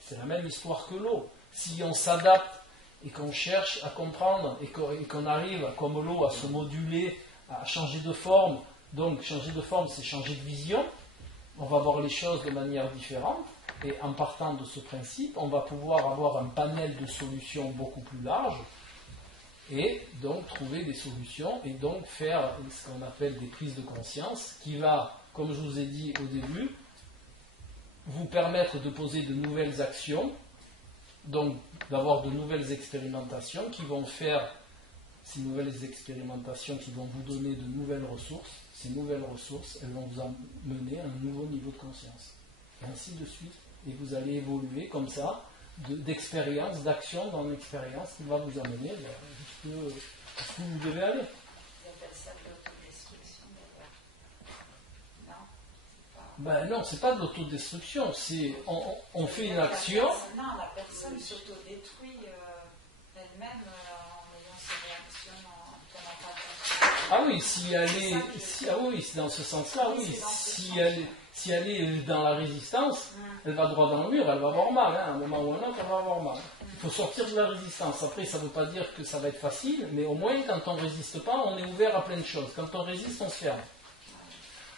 C'est la même histoire que l'eau. Si on s'adapte et qu'on cherche à comprendre et qu'on arrive, comme l'eau, à se moduler, à changer de forme, donc changer de forme c'est changer de vision, on va voir les choses de manière différente, et en partant de ce principe, on va pouvoir avoir un panel de solutions beaucoup plus large, et donc trouver des solutions, et donc faire ce qu'on appelle des prises de conscience, qui va, comme je vous ai dit au début, vous permettre de poser de nouvelles actions, donc d'avoir de nouvelles expérimentations qui vont faire ces nouvelles expérimentations qui vont vous donner de nouvelles ressources. Ces nouvelles ressources, elles vont vous amener à un nouveau niveau de conscience. Et ainsi de suite. Et vous allez évoluer comme ça, d'expérience, d'action dans l'expérience qui va vous amener jusqu'où vous devez aller. On appelle ça de l'autodestruction d'ailleurs. Non, Ben non, c'est pas de l'autodestruction, c'est on fait une action. Non, la personne s'autodétruit elle-même en ayant ses réactions en tenant pas compte. Ah oui, si elle est, oui, c'est dans ce sens-là, oui. Si elle est dans la résistance, elle va droit dans le mur, elle va avoir mal. Hein. À un moment ou à un autre, elle va avoir mal. Il faut sortir de la résistance. Après, ça ne veut pas dire que ça va être facile, mais au moins, quand on ne résiste pas, on est ouvert à plein de choses. Quand on résiste, on se ferme.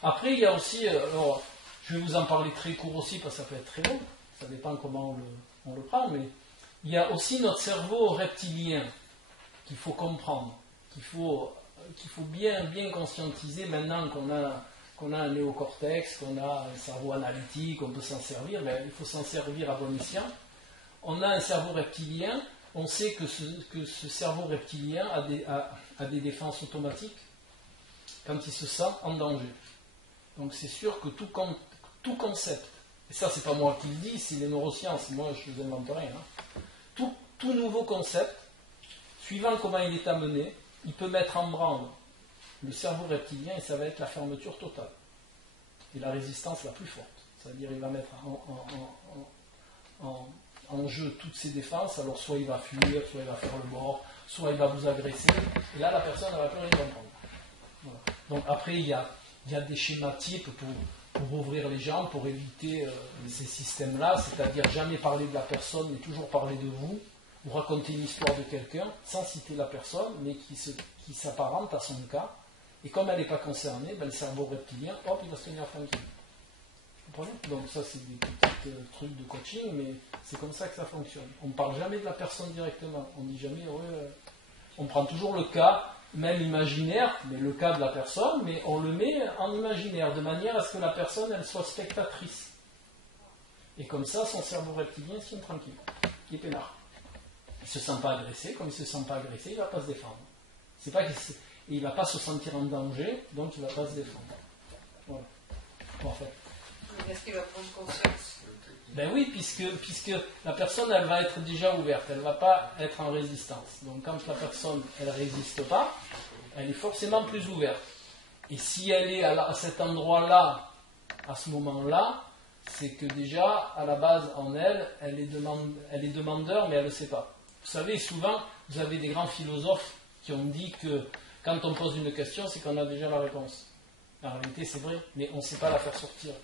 Après, il y a aussi, alors, je vais vous en parler très court aussi parce que ça peut être très long, ça dépend comment on le prend, mais il y a aussi notre cerveau reptilien qu'il faut comprendre, qu'il faut bien conscientiser maintenant qu'on a un néocortex, qu'on a un cerveau analytique, on peut s'en servir, mais il faut s'en servir à bon escient. On a un cerveau reptilien, on sait que ce cerveau reptilien a des défenses automatiques quand il se sent en danger. Donc c'est sûr que tout concept, et ça c'est pas moi qui le dis, c'est les neurosciences, moi je ne invente rien, tout nouveau concept, suivant comment il est amené, il peut mettre en branle le cerveau reptilien et ça va être la fermeture totale et la résistance la plus forte. C'est-à-dire il va mettre en jeu toutes ses défenses, alors soit il va fuir, soit il va faire le mort, soit il va vous agresser, et là la personne ne va plus rien comprendre. Voilà. Donc après il y a des schémas types pour ouvrir les jambes, pour éviter ces systèmes-là, c'est-à-dire jamais parler de la personne, mais toujours parler de vous, ou raconter une histoire de quelqu'un, sans citer la personne, mais qui s'apparente à son cas, et comme elle n'est pas concernée, ben, le cerveau reptilien, hop, il va se tenir tranquille. Vous comprenez ? Donc ça c'est des petits trucs de coaching, mais c'est comme ça que ça fonctionne. On ne parle jamais de la personne directement, on dit jamais, on prend toujours le cas, même imaginaire, mais le cas de la personne, mais on le met en imaginaire, de manière à ce que la personne, elle soit spectatrice. Et comme ça, son cerveau reptilien se tient tranquille, il est peinard. Il ne se sent pas agressé, comme il ne se sent pas agressé, il ne va pas se défendre. C'est pas il ne va pas se sentir en danger, donc il ne va pas se défendre. Voilà. En fait. Mais est-ce qu'il va prendre conscience ? Ben oui, puisque la personne, elle va être déjà ouverte, elle ne va pas être en résistance. Donc quand la personne, elle ne résiste pas, elle est forcément plus ouverte. Et si elle est à cet endroit-là, à ce moment-là, c'est que déjà, à la base, en elle est demandeur, mais elle ne le sait pas. Vous savez, souvent, vous avez des grands philosophes qui ont dit que quand on pose une question, c'est qu'on a déjà la réponse. En réalité, c'est vrai, mais on ne sait pas la faire sortir.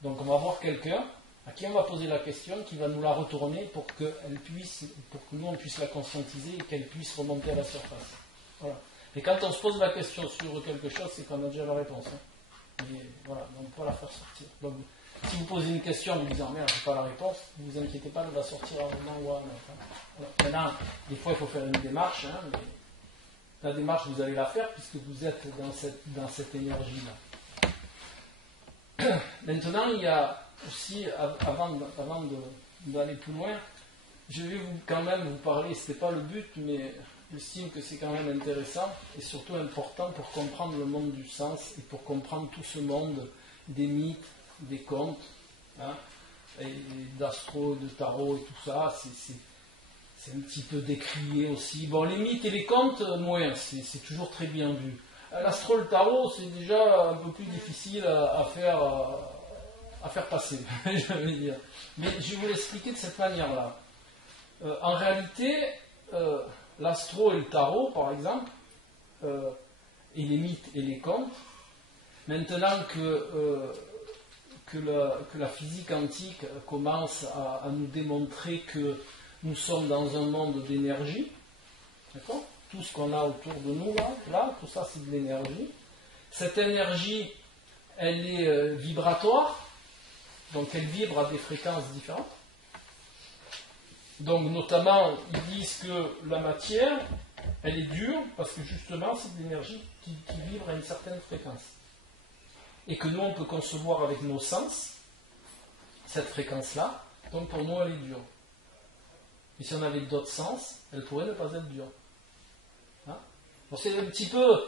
Donc on va voir quelqu'un à qui on va poser la question, qui va nous la retourner pour que nous on puisse la conscientiser et qu'elle puisse remonter à la surface. Voilà. Et quand on se pose la question sur quelque chose, c'est qu'on a déjà la réponse. Mais voilà, donc on va la faire sortir. Donc si vous posez une question en vous disant merde, j'ai pas la réponse, ne vous inquiétez pas, elle va sortir à un moment ou à un autre. Voilà. Maintenant, des fois il faut faire une démarche, mais la démarche vous allez la faire puisque vous êtes dans cette énergie-là. Maintenant, il y a aussi, avant d'aller plus loin, je vais quand même vous parler, ce n'était pas le but, mais j'estime que c'est quand même intéressant et surtout important pour comprendre le monde du sens et pour comprendre tout ce monde des mythes, des contes, et d'astro, de tarot et tout ça, c'est un petit peu décrié aussi. Bon, les mythes et les contes, moins, c'est toujours très bien vu. L'astro, le tarot, c'est déjà un peu plus difficile à faire passer, je veux dire. Mais je vais vous l'expliquer de cette manière-là. En réalité, l'astro et le tarot, par exemple, et les mythes et les contes, maintenant que la physique quantique commence à nous démontrer que nous sommes dans un monde d'énergie, d'accord ? Tout ce qu'on a autour de nous, là, tout ça c'est de l'énergie. Cette énergie, elle est vibratoire, donc elle vibre à des fréquences différentes. Donc notamment, ils disent que la matière, elle est dure, parce que justement c'est de l'énergie qui vibre à une certaine fréquence. Et que nous, on peut concevoir avec nos sens cette fréquence-là, donc pour nous, elle est dure. Et si on avait d'autres sens, elle pourrait ne pas être dure. Bon, c'est un petit peu,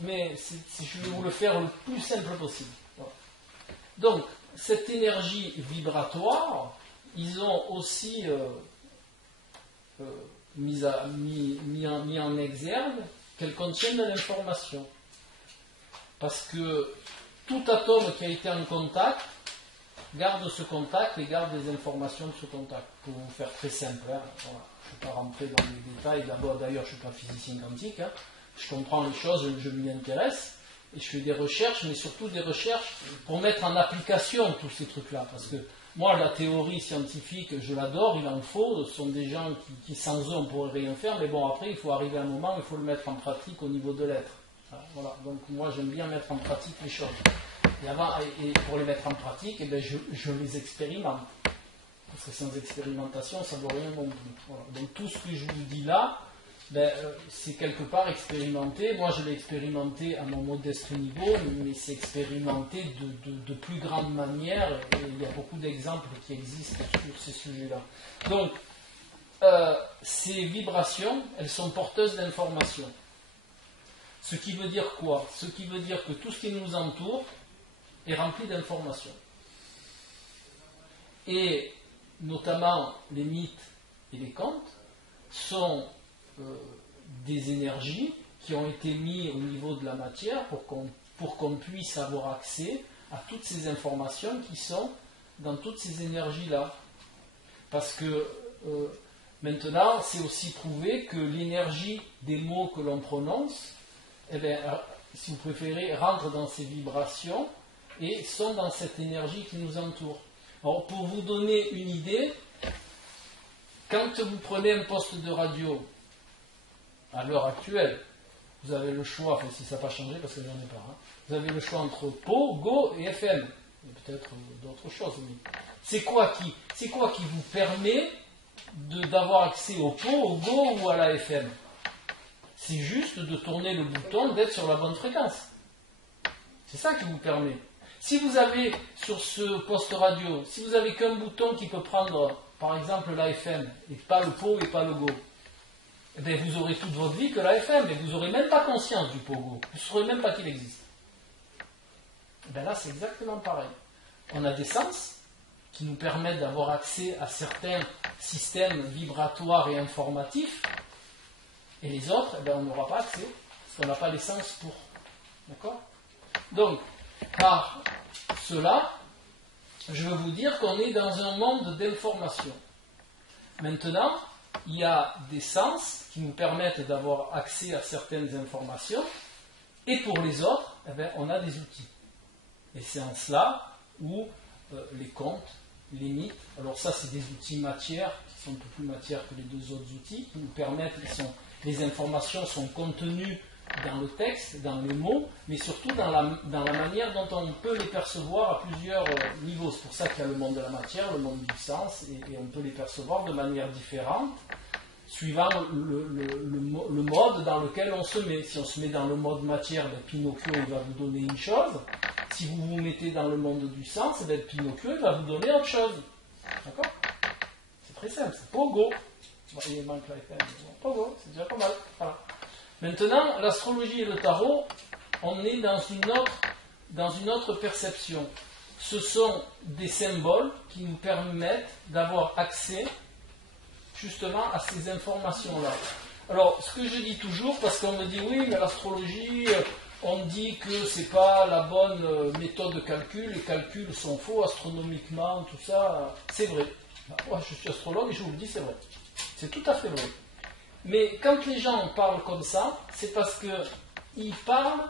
mais je vais vous le faire le plus simple possible. Voilà. Donc, cette énergie vibratoire, ils ont aussi mis en exergue qu'elle contient de l'information. Parce que tout atome qui a été en contact garde ce contact et garde des informations de ce contact. Pour vous faire très simple, voilà. Je ne vais pas rentrer dans les détails. D'abord, d'ailleurs, je ne suis pas physicien quantique. Je comprends les choses, je m'y intéresse. Et je fais des recherches, mais surtout des recherches pour mettre en application tous ces trucs-là. Parce que moi, la théorie scientifique, je l'adore, il en faut. Ce sont des gens qui sans eux, on ne pourrait rien faire. Mais bon, après, il faut arriver à un moment, il faut le mettre en pratique au niveau de l'être. Voilà. Donc moi, j'aime bien mettre en pratique les choses. Et pour les mettre en pratique, eh bien, je les expérimente. Parce que sans expérimentation, ça ne vaut rien non plus. Voilà. Donc tout ce que je vous dis là, c'est quelque part expérimenté. Moi, je l'ai expérimenté à mon modeste niveau, mais c'est expérimenté de plus grande manière. Et il y a beaucoup d'exemples qui existent sur ces sujets-là. Donc, ces vibrations, elles sont porteuses d'informations. Ce qui veut dire quoi? Ce qui veut dire que tout ce qui nous entoure est rempli d'informations. Et notamment les mythes et les contes sont des énergies qui ont été mises au niveau de la matière pour qu'on puisse avoir accès à toutes ces informations qui sont dans toutes ces énergies-là. Parce que maintenant, c'est aussi prouvé que l'énergie des mots que l'on prononce, eh bien, si vous préférez, rentre dans ces vibrations et sont dans cette énergie qui nous entoure. Alors, pour vous donner une idée, quand vous prenez un poste de radio, à l'heure actuelle, vous avez le choix, enfin si ça n'a pas changé parce que j'en ai pas, vous avez le choix entre PO, GO et FM. Il y a peut-être d'autres choses, mais c'est quoi qui vous permet d'avoir accès au PO, au GO ou à la FM? C'est juste de tourner le bouton, d'être sur la bonne fréquence. C'est ça qui vous permet. Si vous avez sur ce poste radio, si vous avez qu'un bouton qui peut prendre, par exemple, la FM, et pas le PO et pas le GO, eh bien, vous aurez toute votre vie que la FM, et vous n'aurez même pas conscience du PO GO. Vous ne saurez même pas qu'il existe. Eh bien là, c'est exactement pareil. On a des sens qui nous permettent d'avoir accès à certains systèmes vibratoires et informatifs, et les autres, eh bien, on n'aura pas accès, parce qu'on n'a pas les sens pour. D'accord? Donc, par cela, je veux vous dire qu'on est dans un monde d'information. Maintenant, il y a des sens qui nous permettent d'avoir accès à certaines informations, et pour les autres, eh bien, on a des outils. Et c'est en cela où les contes, les mythes, alors ça c'est des outils matière, qui sont un peu plus matière que les deux autres outils, qui nous permettent, les informations sont contenues dans le texte, dans les mots, mais surtout dans la manière dont on peut les percevoir à plusieurs niveaux. C'est pour ça qu'il y a le monde de la matière, le monde du sens, et on peut les percevoir de manière différente, suivant le mode dans lequel on se met. Si on se met dans le mode matière, Pinocchio il va vous donner une chose. Si vous vous mettez dans le monde du sens, Pinocchio il va vous donner autre chose. D'accord? C'est très simple, c'est Pogo. Il manque la FM, Pogo, c'est déjà pas mal. Voilà. Maintenant, l'astrologie et le tarot, on est dans une autre perception. Ce sont des symboles qui nous permettent d'avoir accès justement à ces informations-là. Alors, ce que je dis toujours, parce qu'on me dit oui, mais l'astrologie, on dit que c'est pas la bonne méthode de calcul, les calculs sont faux astronomiquement, tout ça, c'est vrai. Moi, je suis astrologue et je vous le dis, c'est vrai. C'est tout à fait vrai. Mais quand les gens parlent comme ça, c'est parce qu'ils parlent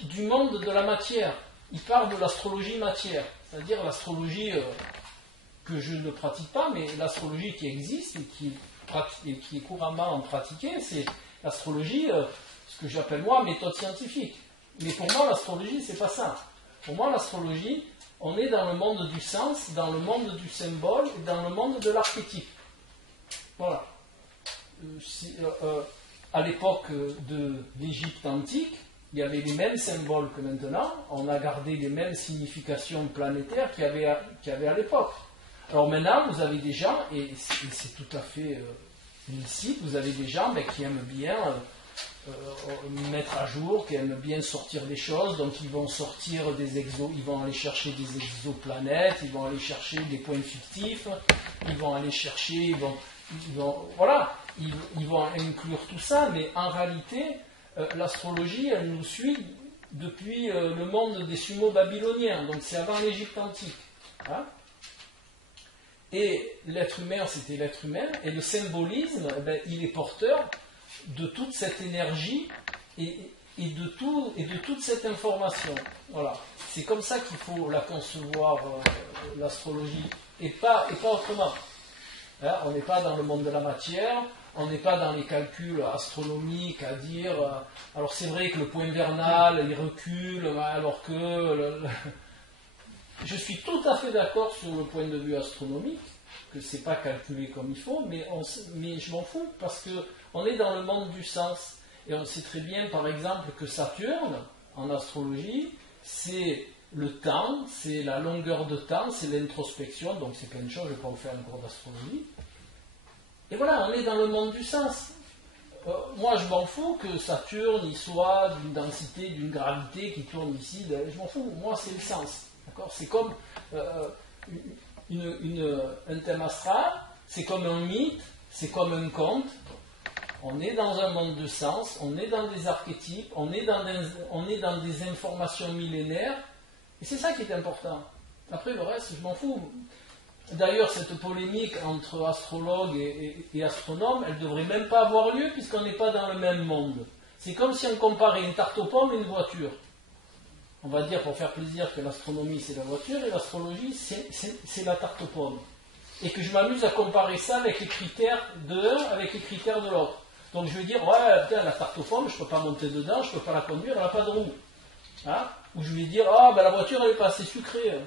du monde de la matière. Ils parlent de l'astrologie matière. C'est-à-dire l'astrologie que je ne pratique pas, mais l'astrologie qui existe et qui est couramment pratiquée, c'est l'astrologie, ce que j'appelle moi méthode scientifique. Mais pour moi, l'astrologie, c'est pas ça. Pour moi, l'astrologie, on est dans le monde du sens, dans le monde du symbole et dans le monde de l'archétype. Voilà. À l'époque de l'Égypte antique, il y avait les mêmes symboles que maintenant, on a gardé les mêmes significations planétaires qu'il y avait à l'époque. Alors maintenant, vous avez des gens, et c'est tout à fait licite, vous avez des gens qui aiment bien mettre à jour, qui aiment bien sortir des choses, donc ils vont sortir ils vont aller chercher des exoplanètes, ils vont aller chercher des points fictifs, ils vont aller chercher, voilà, ils vont inclure tout ça, mais en réalité, l'astrologie, elle nous suit depuis le monde des sumo-babyloniens, donc c'est avant l'Égypte antique. Hein? Et l'être humain, c'était l'être humain, et le symbolisme, il est porteur de toute cette énergie et de toute cette information. Voilà. C'est comme ça qu'il faut la concevoir, l'astrologie, et pas autrement. Hein, on n'est pas dans le monde de la matière, On n'est pas dans les calculs astronomiques à dire, alors c'est vrai que le point vernal, il recule, alors que... Je suis tout à fait d'accord sur le point de vue astronomique, que c'est pas calculé comme il faut, mais je m'en fous, parce qu'on est dans le monde du sens. Et on sait très bien, par exemple, que Saturne, en astrologie, c'est le temps, c'est la longueur de temps, c'est l'introspection, donc c'est plein de choses, je ne vais pas vous faire un cours d'astrologie. Et voilà, on est dans le monde du sens. Moi, je m'en fous que Saturne il soit d'une densité, d'une gravité qui tourne ici, je m'en fous, moi c'est le sens. D'accord ? C'est comme un thème astral, c'est comme un mythe, c'est comme un conte. On est dans un monde de sens, on est dans des archétypes, on est dans des informations millénaires, et c'est ça qui est important. Après le reste, je m'en fous. D'ailleurs, cette polémique entre astrologues et astronomes, elle ne devrait même pas avoir lieu puisqu'on n'est pas dans le même monde. C'est comme si on comparait une tarte aux pommes et une voiture. On va dire pour faire plaisir que l'astronomie c'est la voiture et l'astrologie c'est la tarte aux pommes. Et que je m'amuse à comparer ça avec les critères de l'un avec les critères de l'autre. Donc je vais dire, ouais, putain, la tarte aux pommes, je ne peux pas monter dedans, je ne peux pas la conduire, elle n'a pas de roue. Hein? Ou je vais dire, ah, ben la voiture elle n'est pas assez sucrée.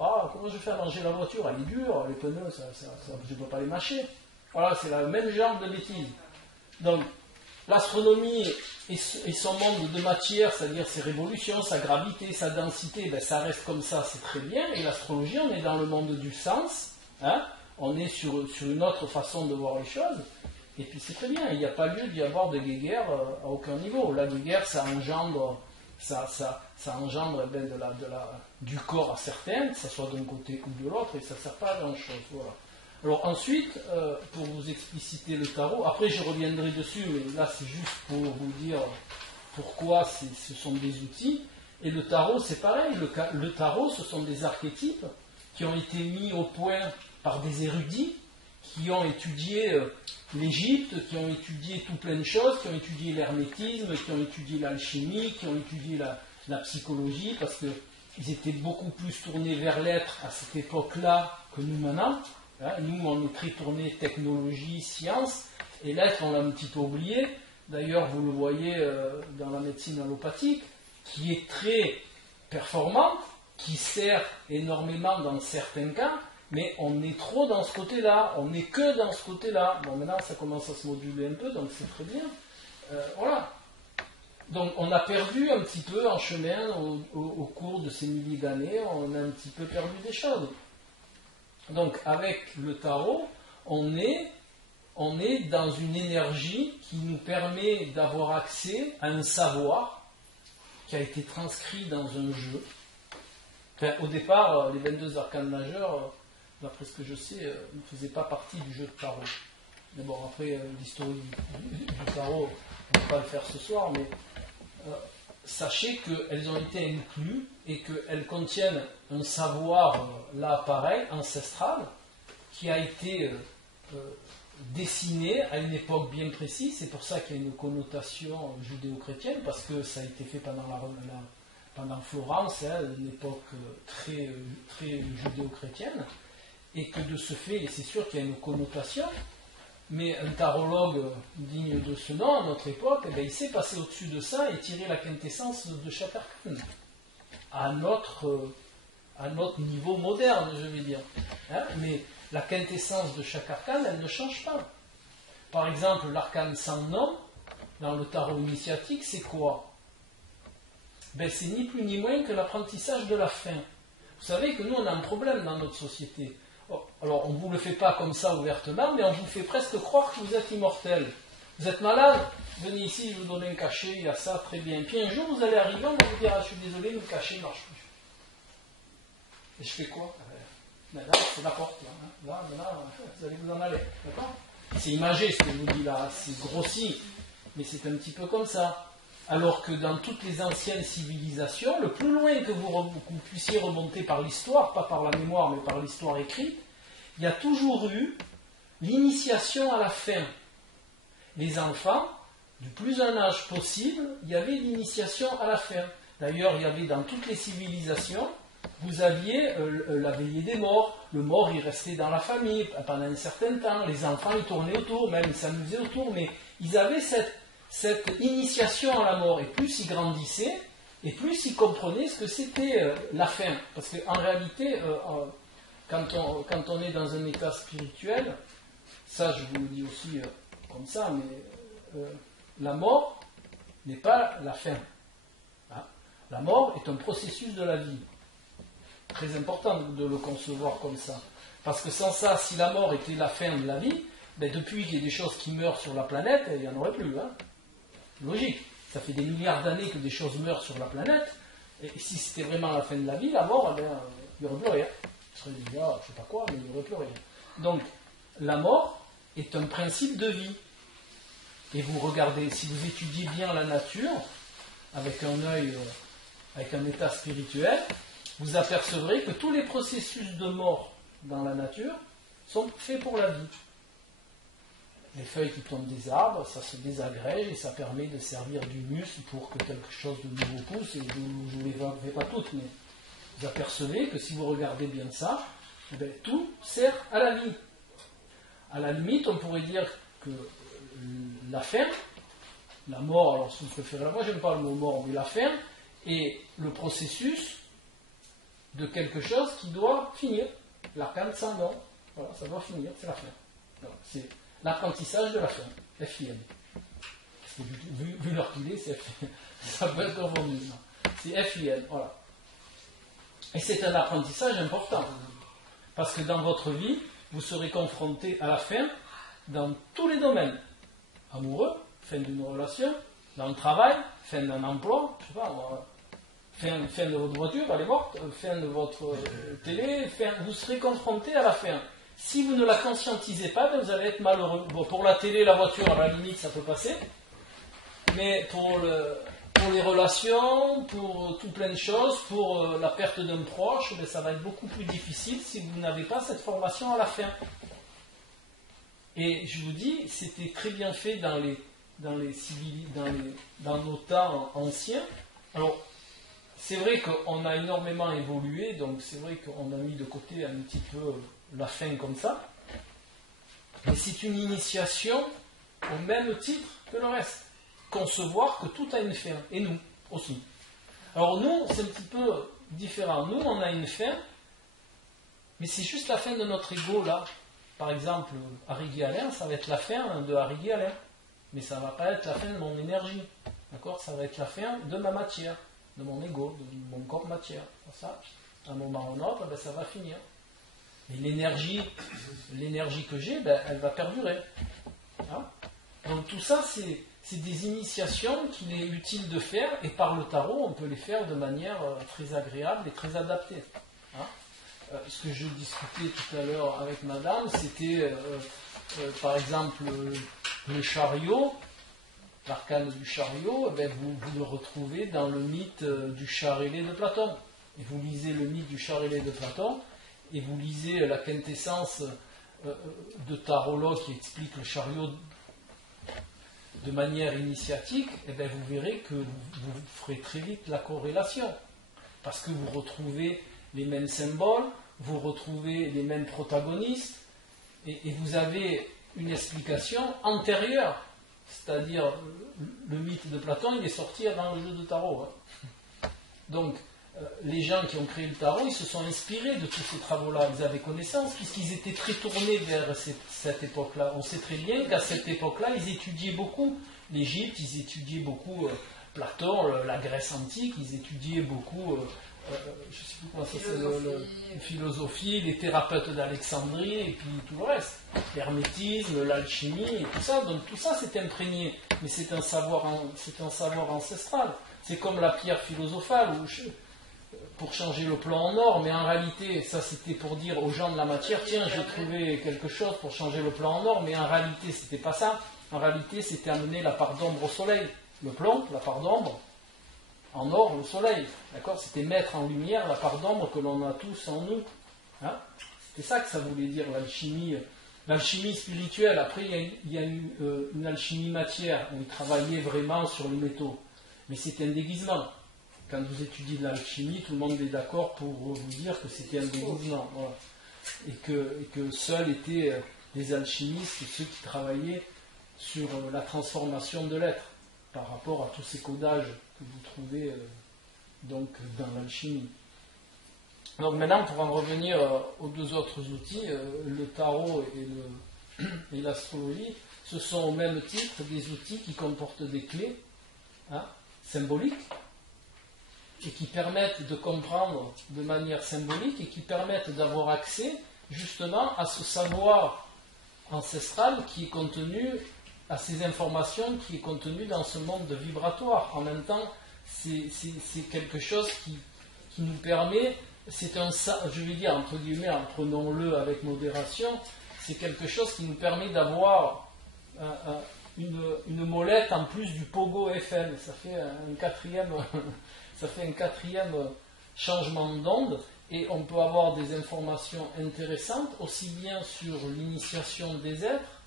Ah, comment je vais faire manger la voiture? Elle est dure, les pneus, je ne peux pas les mâcher. Voilà, c'est le même genre de bêtises. Donc, l'astronomie et son monde de matière, c'est-à-dire ses révolutions, sa gravité, sa densité, ben, ça reste comme ça, c'est très bien. Et l'astrologie, on est dans le monde du sens. Hein? On est sur une autre façon de voir les choses. Et puis c'est très bien, il n'y a pas lieu d'y avoir de guéguerre à aucun niveau. La guéguerre, ça engendre du corps à certains, que ce soit d'un côté ou de l'autre, et ça ne sert pas à grand-chose. Voilà. Alors ensuite, pour vous expliciter le tarot, après je reviendrai dessus, mais là c'est juste pour vous dire pourquoi ce sont des outils. Et le tarot, c'est pareil. Le tarot, ce sont des archétypes qui ont été mis au point par des érudits, qui ont étudié l'Égypte, qui ont étudié tout plein de choses, qui ont étudié l'hermétisme, qui ont étudié l'alchimie, qui ont étudié la psychologie, parce qu'ils étaient beaucoup plus tournés vers l'être à cette époque-là que nous maintenant. Hein, nous, on est très tournés technologie, science, et l'être, on l'a un petit peu oublié. D'ailleurs, vous le voyez dans la médecine allopathique, qui est très performante, qui sert énormément dans certains cas, mais on est trop dans ce côté-là, on n'est que dans ce côté-là. Bon, maintenant, ça commence à se moduler un peu, donc c'est très bien. Voilà. Donc, on a perdu un petit peu en chemin au cours de ces milliers d'années, on a un petit peu perdu des choses. Donc, avec le tarot, on est dans une énergie qui nous permet d'avoir accès à un savoir qui a été transcrit dans un jeu. Enfin, au départ, les 22 arcanes majeurs, d'après ce que je sais, ne faisaient pas partie du jeu de tarot. Mais bon, après, l'histoire du tarot, on ne va pas le faire ce soir, mais sachez qu'elles ont été incluses et qu'elles contiennent un savoir, là pareil, ancestral, qui a été dessiné à une époque bien précise. C'est pour ça qu'il y a une connotation judéo-chrétienne, parce que ça a été fait pendant Florence, hein, une époque très, très judéo-chrétienne, et que de ce fait, et c'est sûr qu'il y a une connotation, mais un tarologue digne de ce nom, à notre époque, eh bien, il sait passer au-dessus de ça et tirer la quintessence de chaque arcane, à notre niveau moderne, je vais dire. Hein, mais la quintessence de chaque arcane, elle ne change pas. Par exemple, l'arcane sans nom, dans le tarot initiatique, c'est quoi? Ben, c'est ni plus ni moins que l'apprentissage de la fin. Vous savez que nous, on a un problème dans notre société. Alors, on ne vous le fait pas comme ça ouvertement, mais on vous fait presque croire que vous êtes immortel. Vous êtes malade? Venez ici, je vous donne un cachet, il y a ça, très bien. Puis un jour, vous allez arriver, on va vous dire, ah, je suis désolé, le cachet ne marche plus. Et je fais quoi? Maintenant, c'est la porte, là. Hein. Là, vous allez vous en aller. D'accord? C'est imagé ce que je vous dis là, c'est grossi, mais c'est un petit peu comme ça. Alors que dans toutes les anciennes civilisations, le plus loin que vous puissiez remonter par l'histoire, pas par la mémoire, mais par l'histoire écrite, il y a toujours eu l'initiation à la fin. Les enfants, du plus jeune âge possible, il y avait l'initiation à la fin. D'ailleurs, il y avait dans toutes les civilisations vous aviez la veillée des morts. Le mort, il restait dans la famille pendant un certain temps. Les enfants, ils tournaient autour, même ils s'amusaient autour, mais ils avaient cette initiation à la mort. Et plus ils grandissaient, et plus ils comprenaient ce que c'était la fin. Parce qu'en réalité, quand on est dans un état spirituel, ça je vous le dis aussi comme ça, mais la mort n'est pas la fin. Hein? La mort est un processus de la vie. Très important de le concevoir comme ça. Parce que sans ça, si la mort était la fin de la vie, ben depuis qu'il y a des choses qui meurent sur la planète, il n'y en aurait plus. Hein? Logique. Ça fait des milliards d'années que des choses meurent sur la planète. Et si c'était vraiment la fin de la vie, la mort, ben, il n'y aurait plus rien. Ce serait déjà, je ne sais pas quoi, mais il n'y aurait plus rien. Donc, la mort est un principe de vie. Et vous regardez, si vous étudiez bien la nature, avec un œil, avec un état spirituel, vous apercevrez que tous les processus de mort dans la nature sont faits pour la vie. Les feuilles qui tombent des arbres, ça se désagrège et ça permet de servir d'humus pour que quelque chose de nouveau pousse. Et je ne les fais pas toutes, mais vous apercevez que si vous regardez bien ça, eh bien, tout sert à la vie. À la limite, on pourrait dire que la fin, la mort, alors si vous préférez la mort, j'aime pas le mot mort, mais la fin est le processus de quelque chose qui doit finir. L'arcane sans nom, voilà, ça doit finir, c'est la fin. Alors, c'est l'apprentissage de la fin, FIN. Parce que vu l'heure qu'il est, ça peut être confondu. C'est FIN, voilà. Et c'est un apprentissage important. Parce que dans votre vie, vous serez confronté à la fin dans tous les domaines. Amoureux, fin d'une relation, dans le travail, fin d'un emploi, je sais pas, fin de votre voiture, elle est morte, fin de votre télé, vous serez confronté à la fin. Si vous ne la conscientisez pas, ben vous allez être malheureux. Bon, pour la télé, la voiture, à la limite, ça peut passer. Mais pour les relations, pour tout plein de choses, pour la perte d'un proche, ben ça va être beaucoup plus difficile si vous n'avez pas cette formation à la fin. Et je vous dis, c'était très bien fait dans nos temps anciens. Alors, c'est vrai qu'on a énormément évolué, donc c'est vrai qu'on a mis de côté un petit peu la fin comme ça. Mais c'est une initiation au même titre que le reste. Concevoir que tout a une fin, et nous aussi. Alors nous, c'est un petit peu différent. Nous, on a une fin, mais c'est juste la fin de notre ego là. Par exemple, Harry Guy Alain, ça va être la fin de Harry Guy Alain. Mais ça ne va pas être la fin de mon énergie. D'accord ? Ça va être la fin de ma matière, de mon ego, de mon corps matière. Ça, à un moment ou un autre, ben, ça va finir. Mais l'énergie que j'ai, ben, elle va perdurer. Hein ? Donc tout ça, c'est des initiations qu'il est utile de faire, et par le tarot, on peut les faire de manière très agréable et très adaptée. Hein ? Ce que je discutais tout à l'heure avec madame, c'était par exemple le chariot, l'arcane du chariot, ben vous le retrouvez dans le mythe du char ailé de Platon. Et vous lisez le mythe du char ailé de Platon, et vous lisez la quintessence de tarologue qui explique le chariot de manière initiatique, et ben vous verrez que vous ferez très vite la corrélation. Parce que vous retrouvez les mêmes symboles, vous retrouvez les mêmes protagonistes, et vous avez une explication antérieure. C'est-à-dire, le mythe de Platon, il est sorti avant le jeu de tarot. Hein. Donc, les gens qui ont créé le tarot, ils se sont inspirés de tous ces travaux-là. Ils avaient connaissance, puisqu'ils étaient très tournés vers cette époque-là. On sait très bien qu'à cette époque-là, ils étudiaient beaucoup l'Égypte, ils étudiaient beaucoup Platon, la Grèce antique, ils étudiaient beaucoup, je ne sais plus comment ça s'appelle, la philosophie, les thérapeutes d'Alexandrie, et puis tout le reste. L'hermétisme, l'alchimie, et tout ça. Donc tout ça, c'est imprégné. Mais c'est un savoir ancestral. C'est comme la pierre philosophale, pour changer le plomb en or, mais en réalité, ça c'était pour dire aux gens de la matière, tiens, j'ai trouvé quelque chose pour changer le plomb en or, mais en réalité, c'était pas ça. En réalité, c'était amener la part d'ombre au soleil. Le plomb, la part d'ombre, en or, le soleil. D'accord ? C'était mettre en lumière la part d'ombre que l'on a tous en nous. Hein ? C'était ça que ça voulait dire, l'alchimie. L'alchimie spirituelle. Après, il y a une alchimie matière, où ils travaillaient vraiment sur les métaux. Mais c'était un déguisement. quand vous étudiez l'alchimie, tout le monde est d'accord pour vous dire que c'était un déguisement. Voilà. Et que seuls étaient les alchimistes, ceux qui travaillaient sur la transformation de l'être, par rapport à tous ces codages que vous trouvez donc dans l'alchimie. Donc maintenant, pour en revenir aux deux autres outils, le tarot et l'astrologie, ce sont au même titre des outils qui comportent des clés symboliques et qui permettent de comprendre de manière symbolique et qui permettent d'avoir accès justement à ce savoir ancestral qui est contenu, à ces informations qui est contenu dans ce monde vibratoire. En même temps, c'est quelque chose qui nous permet, je vais dire entre guillemets, prenons-le avec modération, c'est quelque chose qui nous permet d'avoir une molette en plus du Pogo FM. Ça fait un quatrième changement d'onde et on peut avoir des informations intéressantes aussi bien sur l'initiation des êtres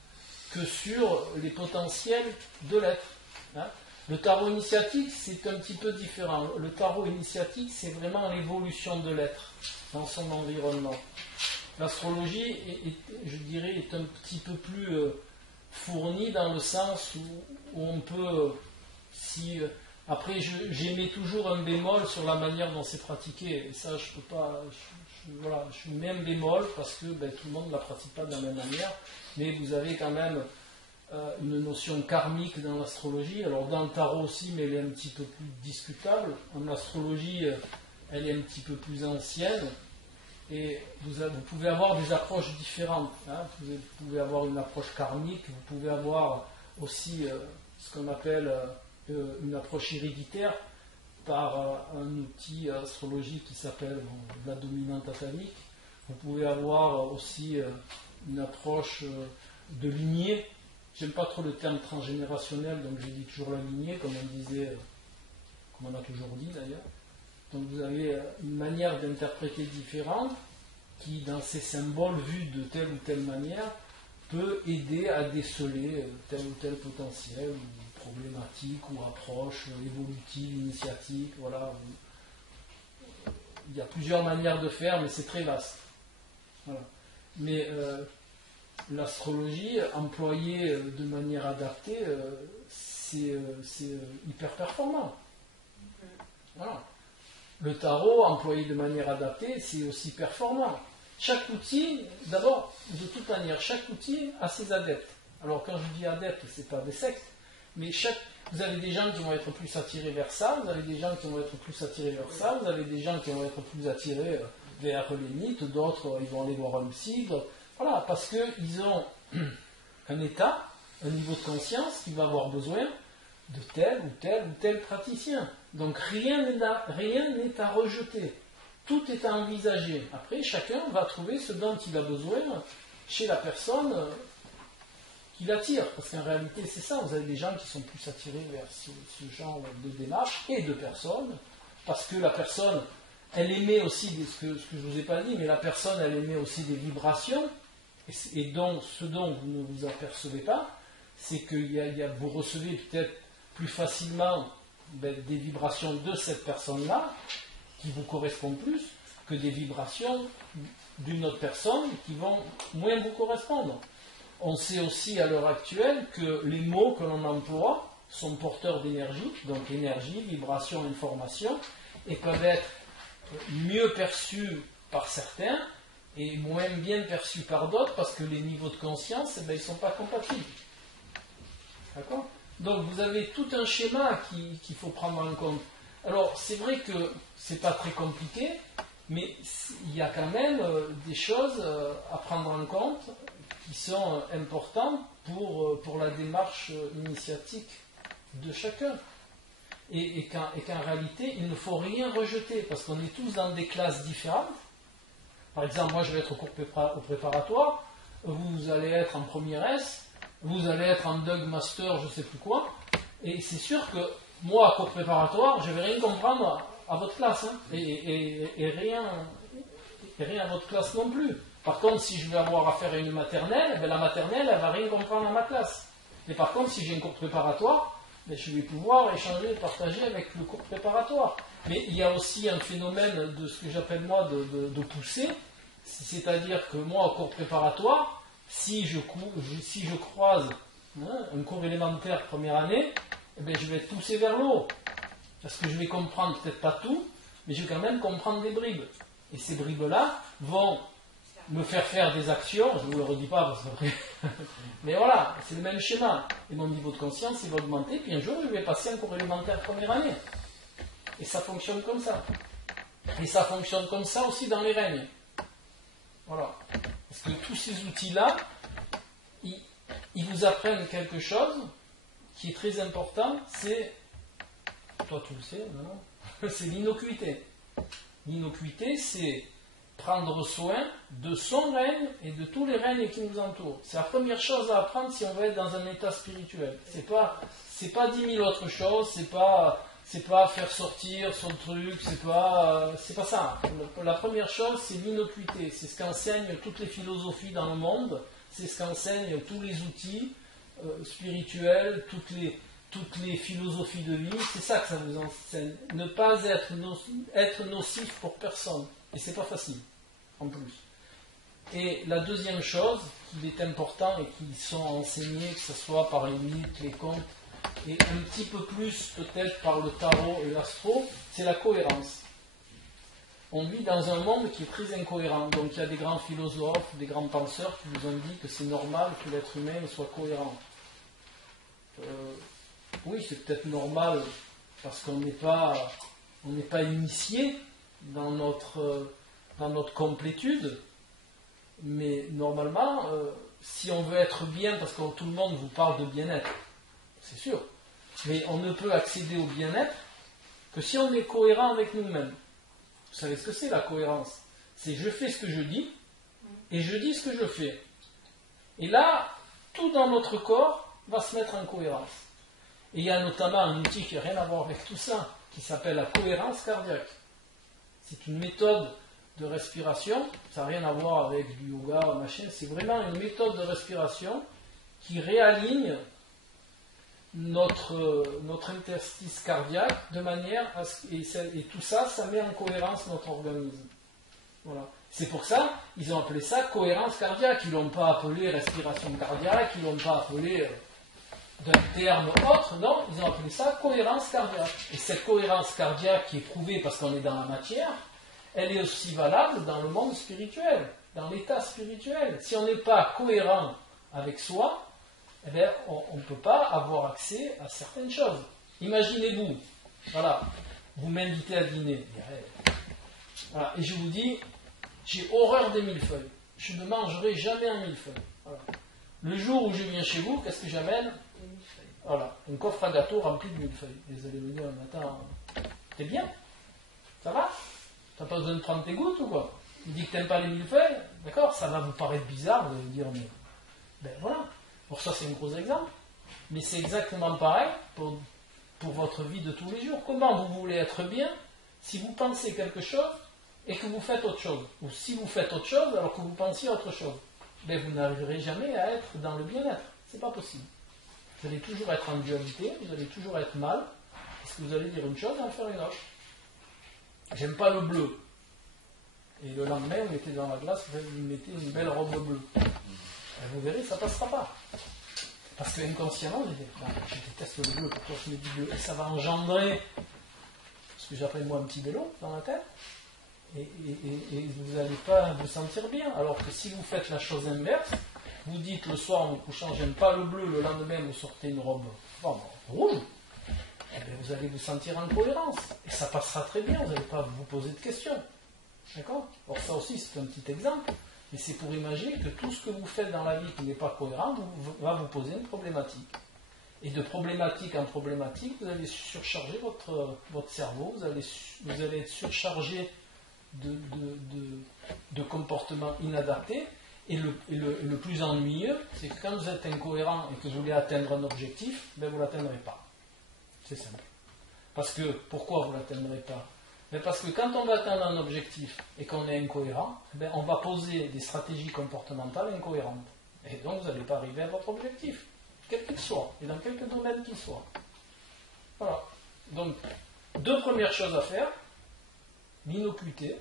que sur les potentiels de l'être. Le tarot initiatique, c'est un petit peu différent. Le tarot initiatique, c'est vraiment l'évolution de l'être dans son environnement. L'astrologie, je dirais, est un petit peu plus fournie dans le sens où on peut, après, j'émets toujours un bémol sur la manière dont c'est pratiqué. Et ça, je peux pas. Je mets un bémol parce que tout le monde ne la pratique pas de la même manière. Mais vous avez quand même une notion karmique dans l'astrologie. Alors dans le tarot aussi, mais elle est un petit peu plus discutable. En astrologie, elle est un petit peu plus ancienne. Et vous pouvez avoir des approches différentes. Vous pouvez avoir une approche karmique, vous pouvez avoir aussi ce qu'on appelle une approche héréditaire par un outil astrologique qui s'appelle la dominante atavique. Vous pouvez avoir aussi une approche de lignée. J'aime pas trop le terme transgénérationnel, donc je dis toujours la lignée, comme on a toujours dit d'ailleurs. Donc vous avez une manière d'interpréter différente qui, dans ces symboles vus de telle ou telle manière, peut aider à déceler tel ou tel potentiel, ou problématique, ou approche évolutive, initiatique, voilà. Il y a plusieurs manières de faire, mais c'est très vaste. Voilà. Mais l'astrologie, employée de manière adaptée, c'est hyper performant. Voilà. Le tarot, employé de manière adaptée, c'est aussi performant. Chaque outil, d'abord, de toute manière, chaque outil a ses adeptes. Alors quand je dis adeptes, ce n'est pas des sectes, mais vous avez des gens qui vont être plus attirés vers ça, vous avez des gens qui vont être plus attirés vers ça, vous avez des gens qui vont être plus attirés vers les mythes, d'autres, ils vont aller voir un psy. Voilà, parce qu'ils ont un état, un niveau de conscience qui va avoir besoin de tel ou tel ou tel praticien. Donc rien n'est à rejeter. Tout est à envisager. Après, chacun va trouver ce dont il a besoin chez la personne qui l'attire. Parce qu'en réalité, c'est ça. Vous avez des gens qui sont plus attirés vers ce genre de démarche et de personnes. Parce que la personne, elle émet aussi, ce que je ne vous ai pas dit, mais la personne, elle émet aussi des vibrations. Et donc, ce dont vous ne vous apercevez pas, c'est que vous recevez peut-être plus facilement des vibrations de cette personne-là, qui vous correspondent plus, que des vibrations d'une autre personne qui vont moins vous correspondre. On sait aussi à l'heure actuelle que les mots que l'on emploie sont porteurs d'énergie, donc énergie, vibration, information, et peuvent être mieux perçus par certains et moins bien perçus par d'autres, parce que les niveaux de conscience, ils ne sont pas compatibles. D'accord ? Donc vous avez tout un schéma qu'il faut prendre en compte. Alors c'est vrai que c'est pas très compliqué, mais il y a quand même des choses à prendre en compte qui sont importantes pour la démarche initiatique de chacun. Et qu'en réalité, il ne faut rien rejeter, parce qu'on est tous dans des classes différentes. Par exemple, moi je vais être au cours préparatoire, vous allez être en première S, vous allez être en Doug Master, je ne sais plus quoi, et c'est sûr que moi, à cours préparatoire, je ne vais rien comprendre à votre classe, et rien à votre classe non plus. Par contre, si je vais avoir affaire à une maternelle, la maternelle, elle ne va rien comprendre à ma classe. Et par contre, si j'ai un cours préparatoire, ben, je vais pouvoir échanger, partager avec le cours préparatoire. Mais il y a aussi un phénomène de ce que j'appelle moi de poussée, c'est-à-dire que moi, au cours préparatoire, si je croise un cours élémentaire première année, eh ben, je vais être poussé vers le haut. Parce que je vais comprendre peut-être pas tout, mais je vais quand même comprendre des bribes. Et ces bribes-là vont me faire des actions, je ne vous le redis pas parce qu'après. Mais voilà, c'est le même schéma. Et mon niveau de conscience, il va augmenter, puis un jour, je vais passer un cours élémentaire première année. Et ça fonctionne comme ça. Et ça fonctionne comme ça aussi dans les règnes. Voilà. Parce que tous ces outils-là, ils vous apprennent quelque chose qui est très important, c'est, toi tu le sais, non? C'est l'innocuité. L'innocuité, c'est prendre soin de son règne et de tous les règnes qui nous entourent. C'est la première chose à apprendre si on veut être dans un état spirituel. C'est pas 10 000 autres choses, c'est pas faire sortir son truc, c'est pas ça. La première chose, c'est l'innocuité. C'est ce qu'enseignent toutes les philosophies dans le monde, c'est ce qu'enseignent tous les outils spirituels, toutes les philosophies de vie, c'est ça que ça nous enseigne. Ne pas être nocif pour personne. Et c'est pas facile, en plus. Et la deuxième chose, qui est important et qui sont enseignés, que ce soit par les mythes, les contes, et un petit peu plus peut-être par le tarot et l'astro, c'est la cohérence. On vit dans un monde qui est très incohérent. Donc il y a des grands philosophes, des grands penseurs qui nous ont dit que c'est normal que l'être humain soit cohérent. Oui, c'est peut-être normal parce qu'on n'est pas initié dans notre complétude, mais normalement, si on veut être bien, parce que tout le monde vous parle de bien-être, c'est sûr, mais on ne peut accéder au bien-être que si on est cohérent avec nous-mêmes. Vous savez ce que c'est la cohérence? C'est je fais ce que je dis, et je dis ce que je fais. Et là, tout dans notre corps va se mettre en cohérence. Et il y a notamment un outil qui n'a rien à voir avec tout ça, qui s'appelle la cohérence cardiaque. C'est une méthode de respiration, ça n'a rien à voir avec du yoga, machin, c'est vraiment une méthode de respiration qui réaligne notre interstice cardiaque de manière à ce et tout ça, ça met en cohérence notre organisme. Voilà. C'est pour ça, ils ont appelé ça cohérence cardiaque. Ils ne l'ont pas appelé respiration cardiaque, ils ne l'ont pas appelé d'un terme autre, non, ils ont appelé ça cohérence cardiaque. Et cette cohérence cardiaque qui est prouvée parce qu'on est dans la matière, elle est aussi valable dans le monde spirituel, dans l'état spirituel. Si on n'est pas cohérent avec soi, eh bien, on ne peut pas avoir accès à certaines choses. Imaginez-vous, voilà, vous m'invitez à dîner, voilà, et je vous dis, j'ai horreur des millefeuilles, je ne mangerai jamais un millefeuille. Voilà. Le jour où je viens chez vous, qu'est-ce que j'amène? Voilà, un coffre à gâteau rempli de millefeuilles. Et vous allez me dire, attends, t'es bien? Ça va? T'as pas besoin de prendre tes gouttes ou quoi? Tu dis que t'aimes pas les millefeuilles? D'accord, ça va vous paraître bizarre, vous allez dire, mais ben voilà. Pour ça, c'est un gros exemple. Mais c'est exactement pareil pour votre vie de tous les jours. Comment vous voulez être bien si vous pensez quelque chose et que vous faites autre chose? Ou si vous faites autre chose alors que vous pensiez autre chose? Ben, vous n'arriverez jamais à être dans le bien-être. C'est pas possible. Vous allez toujours être en dualité, vous allez toujours être mal, parce que vous allez dire une chose et en faire une autre. J'aime pas le bleu. Et le lendemain, vous mettez dans la glace, vous mettez une belle robe bleue. Et vous verrez, ça ne passera pas. Parce que inconsciemment, je déteste le bleu, pourquoi je mets du bleu? Et ça va engendrer ce que j'appelle moi un petit vélo dans la tête. Et vous n'allez pas vous sentir bien. Alors que si vous faites la chose inverse, vous dites le soir en vous couchant, j'aime pas le bleu, le lendemain vous sortez une robe rouge, et bien vous allez vous sentir en cohérence. Et ça passera très bien, vous n'allez pas vous poser de questions. D'accord? Alors ça aussi c'est un petit exemple, mais c'est pour imaginer que tout ce que vous faites dans la vie qui n'est pas cohérent va vous poser une problématique. Et de problématique en problématique, vous allez surcharger votre cerveau, vous allez être surchargé de comportements inadaptés. Et le plus ennuyeux, c'est que quand vous êtes incohérent et que vous voulez atteindre un objectif, ben vous ne l'atteindrez pas. C'est simple. Parce que, pourquoi vous ne l'atteindrez pas? Ben parce que quand on va atteindre un objectif et qu'on est incohérent, ben on va poser des stratégies comportementales incohérentes. Et donc vous n'allez pas arriver à votre objectif, quel qu'il soit, et dans quelque domaine qu'il soit. Voilà. Donc, deux premières choses à faire, l'innocuité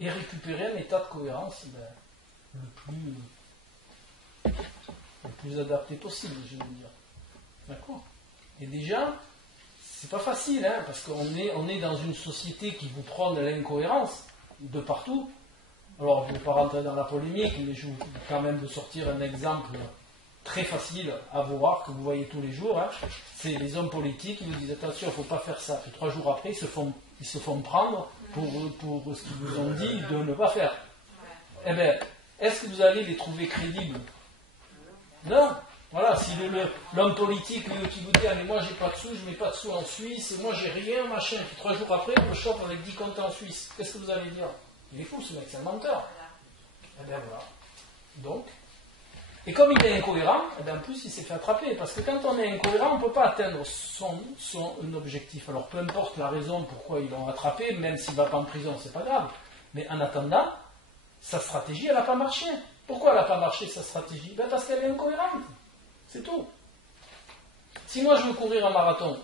et récupérer un état de cohérence le plus adapté possible, je veux dire. D'accord? Et déjà, c'est pas facile, hein, parce qu'on est dans une société qui vous prône l'incohérence de partout. Alors, je ne vais pas rentrer dans la polémique, mais je vous quand même de sortir un exemple très facile à voir, que vous voyez tous les jours. Hein. C'est les hommes politiques qui vous disent attention, il ne faut pas faire ça. Puis 3 jours après, ils se font prendre pour ce qu'ils vous ont dit de ne pas faire. Eh bien, est-ce que vous allez les trouver crédibles? Non. Voilà, si l'homme politique qui vous dit ah, mais moi j'ai pas de sous, je mets pas de sous en Suisse, moi j'ai rien, machin, puis 3 jours après, on me chope avec 10 comptes en Suisse, qu'est-ce que vous allez dire? Il est fou ce mec, c'est un menteur. Eh bien voilà. Donc, et comme il est incohérent, eh bien en plus il s'est fait attraper, parce que quand on est incohérent, on ne peut pas atteindre son objectif. Alors peu importe la raison pourquoi ils l'ont attrapé, même s'il ne va pas en prison, c'est pas grave. Mais en attendant, sa stratégie, elle n'a pas marché. Pourquoi elle n'a pas marché sa stratégie? Ben parce qu'elle est incohérente. C'est tout. Si moi je veux courir un marathon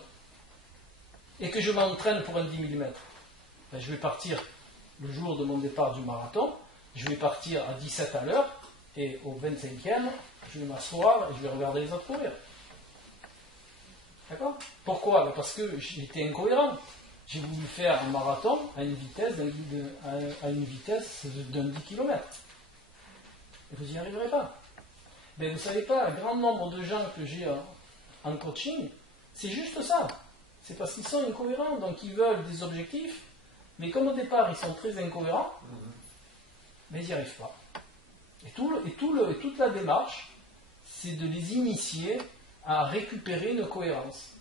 et que je m'entraîne pour un 10 000 mètres, ben je vais partir le jour de mon départ du marathon, je vais partir à 17 à l'heure et au 25e, je vais m'asseoir et je vais regarder les autres courir. D'accord? Pourquoi? Ben parce que j'étais incohérent. J'ai voulu faire un marathon à une vitesse d'un 10 km. Et vous n'y arriverez pas. Mais vous ne savez pas, un grand nombre de gens que j'ai en coaching, c'est juste ça. C'est parce qu'ils sont incohérents, donc ils veulent des objectifs, mais comme au départ ils sont très incohérents, mais ils n'y arrivent pas. Et toute la démarche, c'est de les initier à récupérer une cohérence.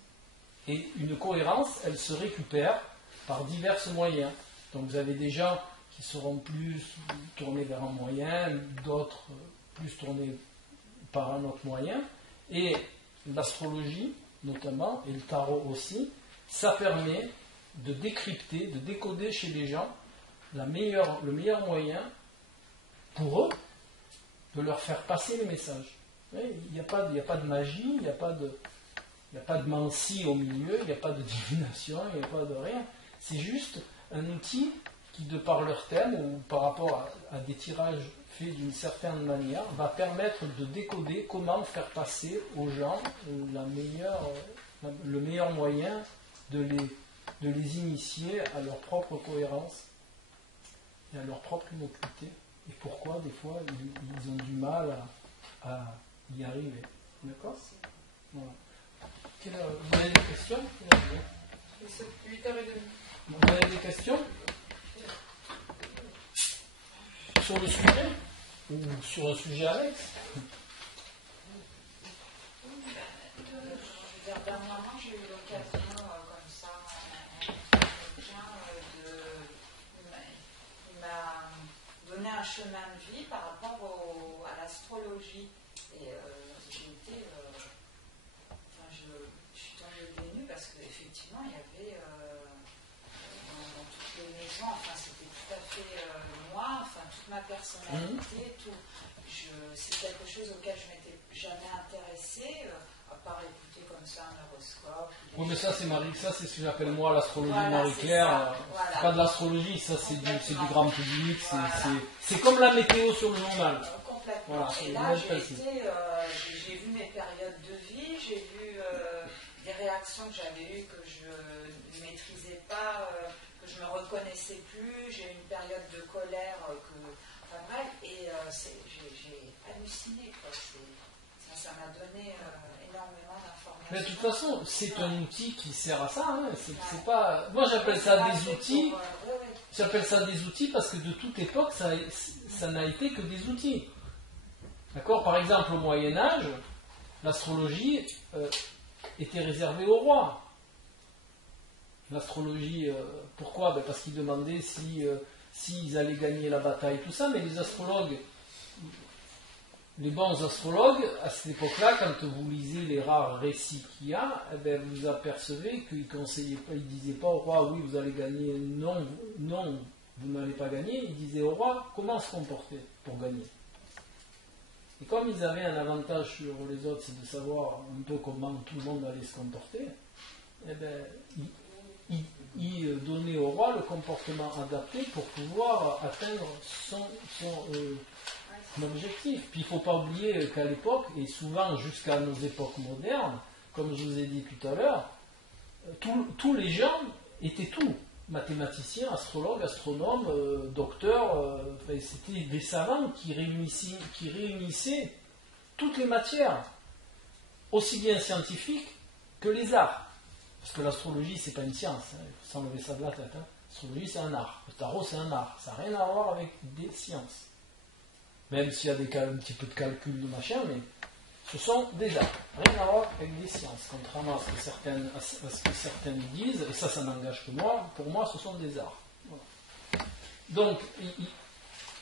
Et une cohérence, elle se récupère par divers moyens. Donc vous avez des gens qui seront plus tournés vers un moyen, d'autres plus tournés par un autre moyen, et l'astrologie notamment, et le tarot aussi, ça permet de décrypter, de décoder chez les gens le meilleur moyen pour eux de leur faire passer les messages. Il n'y a pas de magie, il n'y a pas de mancie au milieu, il n'y a pas de divination, il n'y a pas de rien. C'est juste un outil qui, de par leur thème ou par rapport à des tirages faits d'une certaine manière, va permettre de décoder comment faire passer aux gens le meilleur moyen de les initier à leur propre cohérence et à leur propre innocuité. Et pourquoi, des fois, ils ont du mal à y arriver. D'accord? Voilà. Vous avez des questions? C'est 8h30. Vous avez des questions sur le sujet ou sur un sujet annexe? Dernièrement, j'ai eu l'occasion, comme ça, quelqu'un il m'a donné un chemin de vie par rapport à l'astrologie. Et j'ai été. Je suis tombée des nues parce qu'effectivement, il y avait dans toutes les maisons, enfin, c'était tout à fait moi, enfin, toute ma personnalité, tout. C'est quelque chose auquel je ne m'étais jamais intéressée, à part écouter comme ça un horoscope. Oui, mais ça, c'est ce que j'appelle moi l'astrologie Voilà, Marie-Claire. Voilà. C'est pas de l'astrologie, ça, c'est du grand public. C'est comme la météo sur le journal. Complètement. Voilà, et là, j'ai vu mes périodes de vie, j'ai vu des réactions que j'avais eues que je ne maîtrisais pas, que je ne me reconnaissais plus. J'ai eu une période de colère enfin bref, et j'ai halluciné, quoi. Ça m'a donné énormément d'informations. Mais de toute façon, c'est un outil qui sert à ça. Hein. C'est pas... Moi, j'appelle ça des outils. J'appelle ça des outils parce que de toute époque, ça n'a été que des outils. D'accord? Par exemple, au Moyen-Âge, l'astrologie était réservée aux rois. L'astrologie, pourquoi? Parce qu'ils demandaient s'ils allaient gagner la bataille, tout ça, mais les astrologues, les bons astrologues, à cette époque-là, quand vous lisez les rares récits qu'il y a, eh bien, vous apercevez qu'ils conseillaient pas, ils ne disaient pas au roi, oui, vous allez gagner, non, vous n'allez pas gagner, ils disaient au roi, comment se comporter pour gagner. Et comme ils avaient un avantage sur les autres, c'est de savoir un peu comment tout le monde allait se comporter, eh ben, ils donnaient au roi le comportement adapté pour pouvoir atteindre son objectif. Puis il ne faut pas oublier qu'à l'époque, et souvent jusqu'à nos époques modernes, comme je vous ai dit tout à l'heure, tous les gens étaient tout. Mathématiciens, astrologues, astronomes, docteurs, c'était des savants qui réunissaient toutes les matières, aussi bien scientifiques que les arts. Parce que l'astrologie, c'est pas une science, il faut s'enlever ça de la tête. L'astrologie, c'est un art. Le tarot, c'est un art. Ça n'a rien à voir avec des sciences. Même s'il y a un petit peu de calcul de machin, mais ce sont des arts. Rien à voir avec des sciences. Contrairement à ce que certaines disent, et ça n'engage que moi, pour moi, ce sont des arts. Voilà. Donc,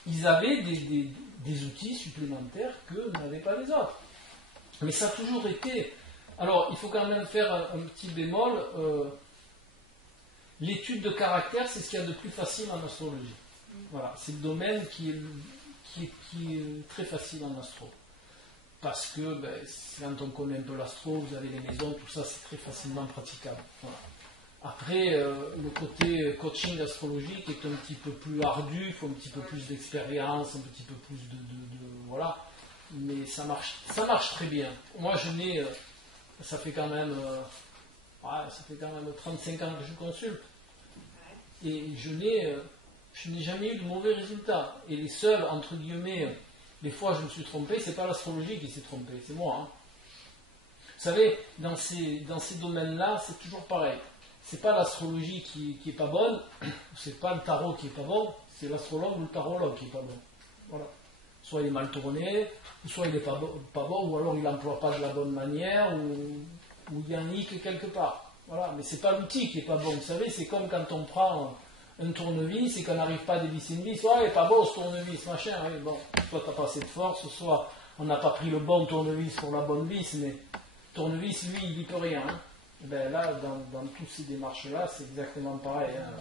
ils avaient des outils supplémentaires que n'avaient pas les autres. Mais ça a toujours été... Alors, il faut quand même faire un petit bémol. L'étude de caractère, c'est ce qu'il y a de plus facile en astrologie. Voilà, c'est le domaine qui est très facile en astro. Parce que quand on connaît un peu l'astro, vous avez les maisons, tout ça, c'est très facilement praticable. Voilà. Après, le côté coaching astrologique est un petit peu plus ardu, il faut un petit peu plus d'expérience, un petit peu plus voilà. Mais ça marche très bien. Moi, ça fait quand même 35 ans que je consulte. Et je n'ai jamais eu de mauvais résultats. Et les seuls, entre guillemets, les fois je me suis trompé, c'est pas l'astrologie qui s'est trompé, c'est moi. Hein. Vous savez, dans ces domaines-là, c'est toujours pareil. C'est pas l'astrologie qui est pas bonne, c'est pas le tarot qui est pas bon, c'est l'astrologue ou le tarologue qui est pas bon. Voilà. Soit il est mal tourné, soit il n'est pas bon, ou alors il n'emploie pas de la bonne manière, ou il y a un hic quelque part. Voilà. Mais c'est pas l'outil qui est pas bon. Vous savez, c'est comme quand on prend un tournevis et qu'on n'arrive pas à dévisser une vis. Ouais, il n'est pas beau ce tournevis, machin. Oui, bon, soit tu n'as pas assez de force, soit on n'a pas pris le bon tournevis pour la bonne vis, mais le tournevis, lui, il n'y peut rien. Hein. Ben là, dans toutes ces démarches-là, c'est exactement pareil. Hein.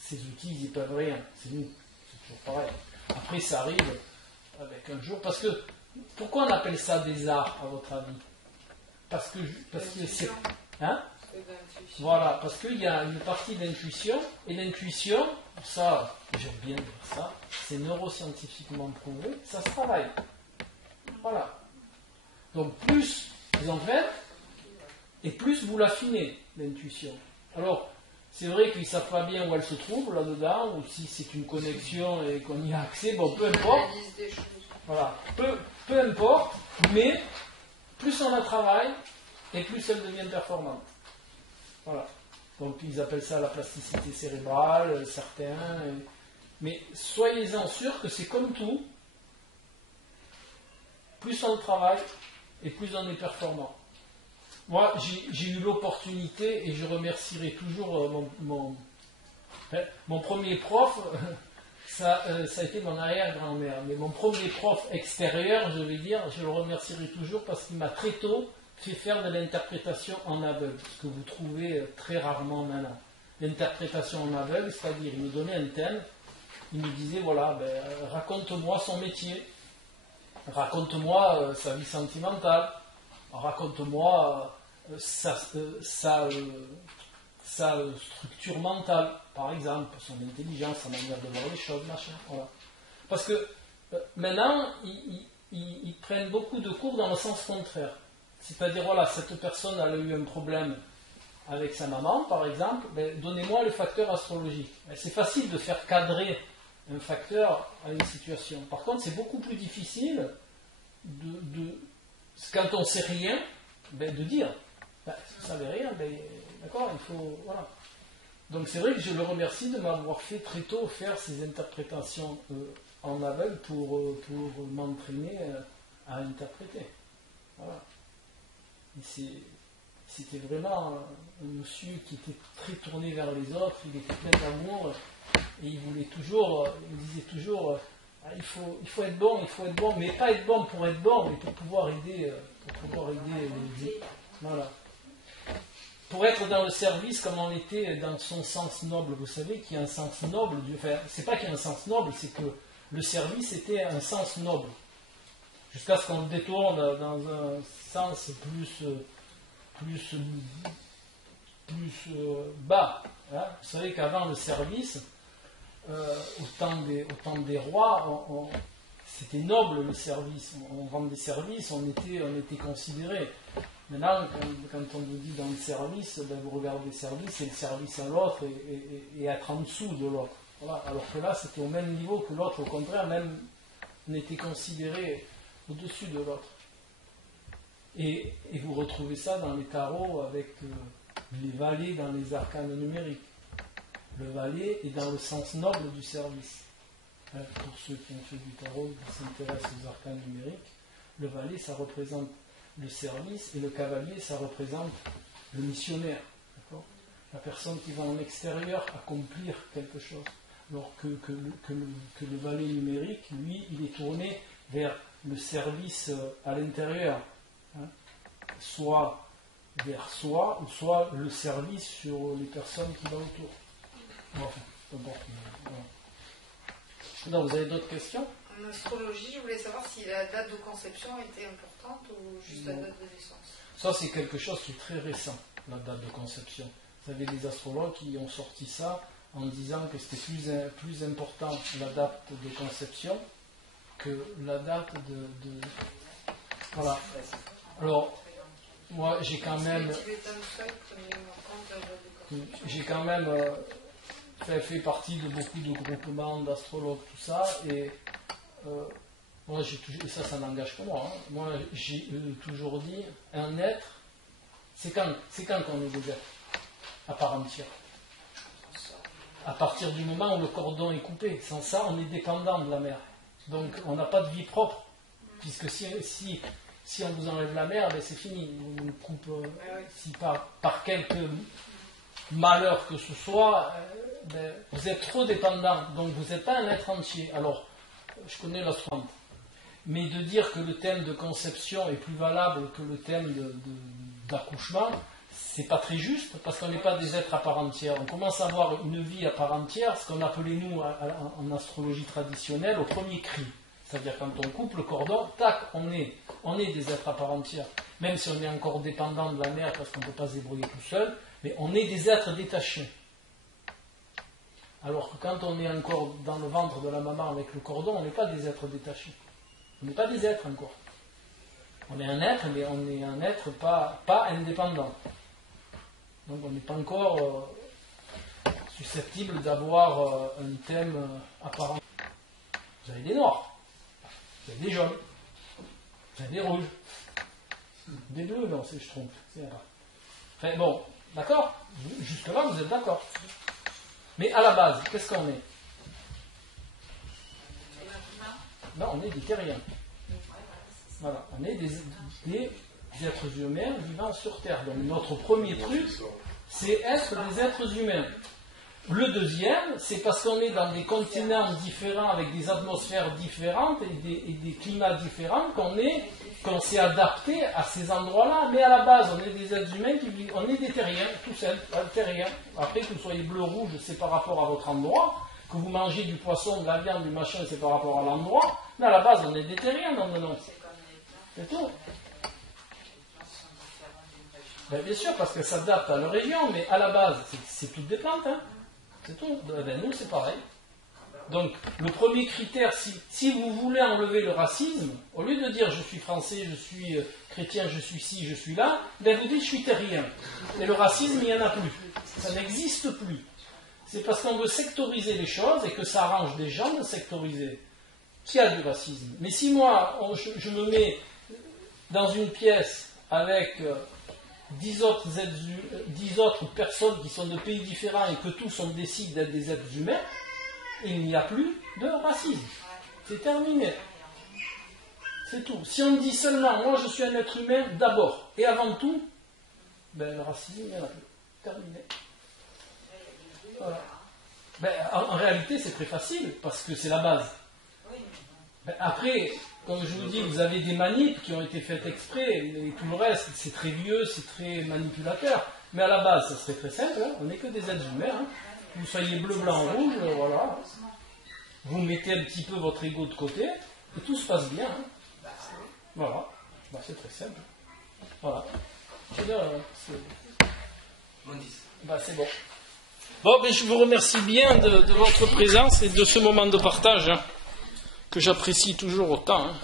Ces outils, ils n'y peuvent rien. C'est nous. C'est toujours pareil. Après, ça arrive avec un jour. Parce que, pourquoi on appelle ça des arts, à votre avis? Parce que c'est... Hein? Voilà, parce qu'il y a une partie d'intuition, et l'intuition, ça, j'aime bien dire ça, c'est neuroscientifiquement prouvé, ça se travaille. Voilà. Donc plus vous en faites, et plus vous l'affinez, l'intuition. Alors, c'est vrai qu'ils ne savent pas bien où elle se trouve là-dedans, ou si c'est une connexion et qu'on y a accès, bon, peu importe. Voilà, peu importe, mais plus on la travaille, et plus elle devient performante. Voilà. Donc ils appellent ça la plasticité cérébrale, certains. Mais soyez-en sûrs que c'est comme tout. Plus on travaille et plus on est performant. Moi, j'ai eu l'opportunité, et je remercierai toujours mon premier prof, ça a été mon arrière-grand-mère. Mais mon premier prof extérieur, je vais dire, je le remercierai toujours parce qu'il m'a très tôt fait faire de l'interprétation en aveugle, ce que vous trouvez très rarement maintenant. L'interprétation en aveugle, c'est-à-dire, il me donnait un thème, il me disait, voilà, raconte-moi son métier, raconte-moi sa vie sentimentale, raconte-moi sa structure mentale, par exemple, son intelligence, sa manière de voir les choses, machin, voilà. Parce que maintenant, ils prennent beaucoup de cours dans le sens contraire. C'est-à-dire, voilà, cette personne a eu un problème avec sa maman, par exemple, donnez-moi le facteur astrologique. C'est facile de faire cadrer un facteur à une situation. Par contre, c'est beaucoup plus difficile quand on ne sait rien, de dire. Si vous ne savez rien, d'accord, il faut... Voilà. Donc c'est vrai que je le remercie de m'avoir fait très tôt faire ces interprétations en aveugle pour m'entraîner à interpréter. Voilà. C'était vraiment un monsieur qui était très tourné vers les autres, il était plein d'amour, et il disait toujours, il faut être bon, mais pas être bon pour être bon, mais pour pouvoir aider les autres. Voilà. Pour être dans le service comme on était dans son sens noble, vous savez qu'il y a un sens noble, enfin, c'est pas qu'il y a un sens noble, c'est que le service était un sens noble. jusqu'à ce qu'on le détourne dans un sens plus bas. Hein. Vous savez qu'avant le service, au temps des rois, c'était noble le service. On rendait service, on était considéré. Maintenant, quand on vous dit dans le service, ben vous regardez le service, c'est le service à l'autre et être en dessous de l'autre. Voilà. Alors que là, c'était au même niveau que l'autre. Au contraire, même on était considéré au-dessus de l'autre. Et vous retrouvez ça dans les tarots avec les valets dans les arcanes numériques. Le valet est dans le sens noble du service. Pour ceux qui ont fait du tarot, qui s'intéressent aux arcanes numériques, le valet, ça représente le service, et le cavalier, ça représente le missionnaire. D'accord ? La personne qui va en extérieur accomplir quelque chose. Alors que le valet numérique, lui, il est tourné vers le service à l'intérieur. Hein ? Soit vers soi, ou soit le service sur les personnes qui vont autour. Enfin, voilà. Donc, vous avez d'autres questions ? En astrologie, je voulais savoir si la date de conception était importante ou juste la date de naissance. Ça, c'est quelque chose qui est très récent, la date de conception. Vous avez des astrologues qui ont sorti ça en disant que c'était plus important la date de conception que la date de... Voilà. Alors, moi, j'ai quand même... fait partie de beaucoup de groupements d'astrologues, tout ça, et moi, et ça n'engage que moi. Hein. Moi, j'ai toujours dit, un être, c'est quand qu'on est des êtres à part entière. À partir du moment où le cordon est coupé. Sans ça, on est dépendant de la mer. Donc, on n'a pas de vie propre. Puisque si on vous enlève la mer, ben c'est fini. On nous coupe, si par quelque malheur que ce soit, ben, vous êtes trop dépendant. Donc, vous n'êtes pas un être entier. Alors, je connais l'astronomie. Mais de dire que le thème de conception est plus valable que le thème d'accouchement, c'est pas très juste, parce qu'on n'est pas des êtres à part entière. On commence à avoir une vie à part entière, ce qu'on appelait nous en astrologie traditionnelle au premier cri. C'est-à-dire quand on coupe le cordon, tac, on est des êtres à part entière. Même si on est encore dépendant de la mer parce qu'on ne peut pas se débrouiller tout seul, mais on est des êtres détachés. Alors que quand on est encore dans le ventre de la maman avec le cordon, on n'est pas des êtres détachés. On n'est pas des êtres encore. On est un être, mais on est un être pas indépendant. Donc on n'est pas encore susceptible d'avoir un thème apparent. Vous avez des noirs, vous avez des jaunes, vous avez des rouges, des bleus, non, je trompe. Enfin bon, d'accord ? Jusque-là, vous êtes d'accord. Mais à la base, qu'est-ce qu'on est ? Non, on est des terriens. Voilà, on est des êtres humains vivant sur Terre. Donc notre premier truc, c'est être des êtres humains. Le deuxième, c'est parce qu'on est dans des continents différents, avec des atmosphères différentes et des climats différents, qu'on s'est adapté à ces endroits-là. Mais à la base, on est des êtres humains qui vivent, on est des terriens, tout seul, terriens. Après, que vous soyez bleu, rouge, c'est par rapport à votre endroit. Que vous mangez du poisson, de la viande, du machin, c'est par rapport à l'endroit. Mais à la base, on est des terriens dans le nom. C'est tout. Ben, bien sûr, parce qu'elles s'adaptent à leur région, mais à la base, c'est toutes des plantes. Hein. C'est tout. Ben, nous, c'est pareil. Donc, le premier critère, si vous voulez enlever le racisme, au lieu de dire je suis français, je suis chrétien, je suis ci, je suis là, ben vous dites je suis terrien. Et le racisme, il n'y en a plus. Ça n'existe plus. C'est parce qu'on veut sectoriser les choses et que ça arrange des gens de sectoriser qu'il y a du racisme. Mais si moi, je me mets dans une pièce avec 10 autres personnes qui sont de pays différents et que tous on décide d'être des êtres humains, il n'y a plus de racisme. C'est terminé. C'est tout. Si on dit seulement, moi je suis un être humain d'abord et avant tout, ben le racisme, il n'y en a plus. Terminé. Voilà. Ben, en réalité, c'est très facile, parce que c'est la base. Ben, après, comme je vous dis, vous avez des manips qui ont été faites exprès, et tout le reste, c'est très vieux, c'est très manipulateur. Mais à la base, ça serait très simple, hein. On n'est que des êtres humains. Hein. Vous soyez bleu, blanc, rouge, voilà. Vous mettez un petit peu votre ego de côté, et tout se passe bien. Hein. Voilà. Bah, c'est très simple. Voilà. C'est bon. Bon, ben, je vous remercie bien de votre présence et de ce moment de partage, hein, que j'apprécie toujours autant. Hein.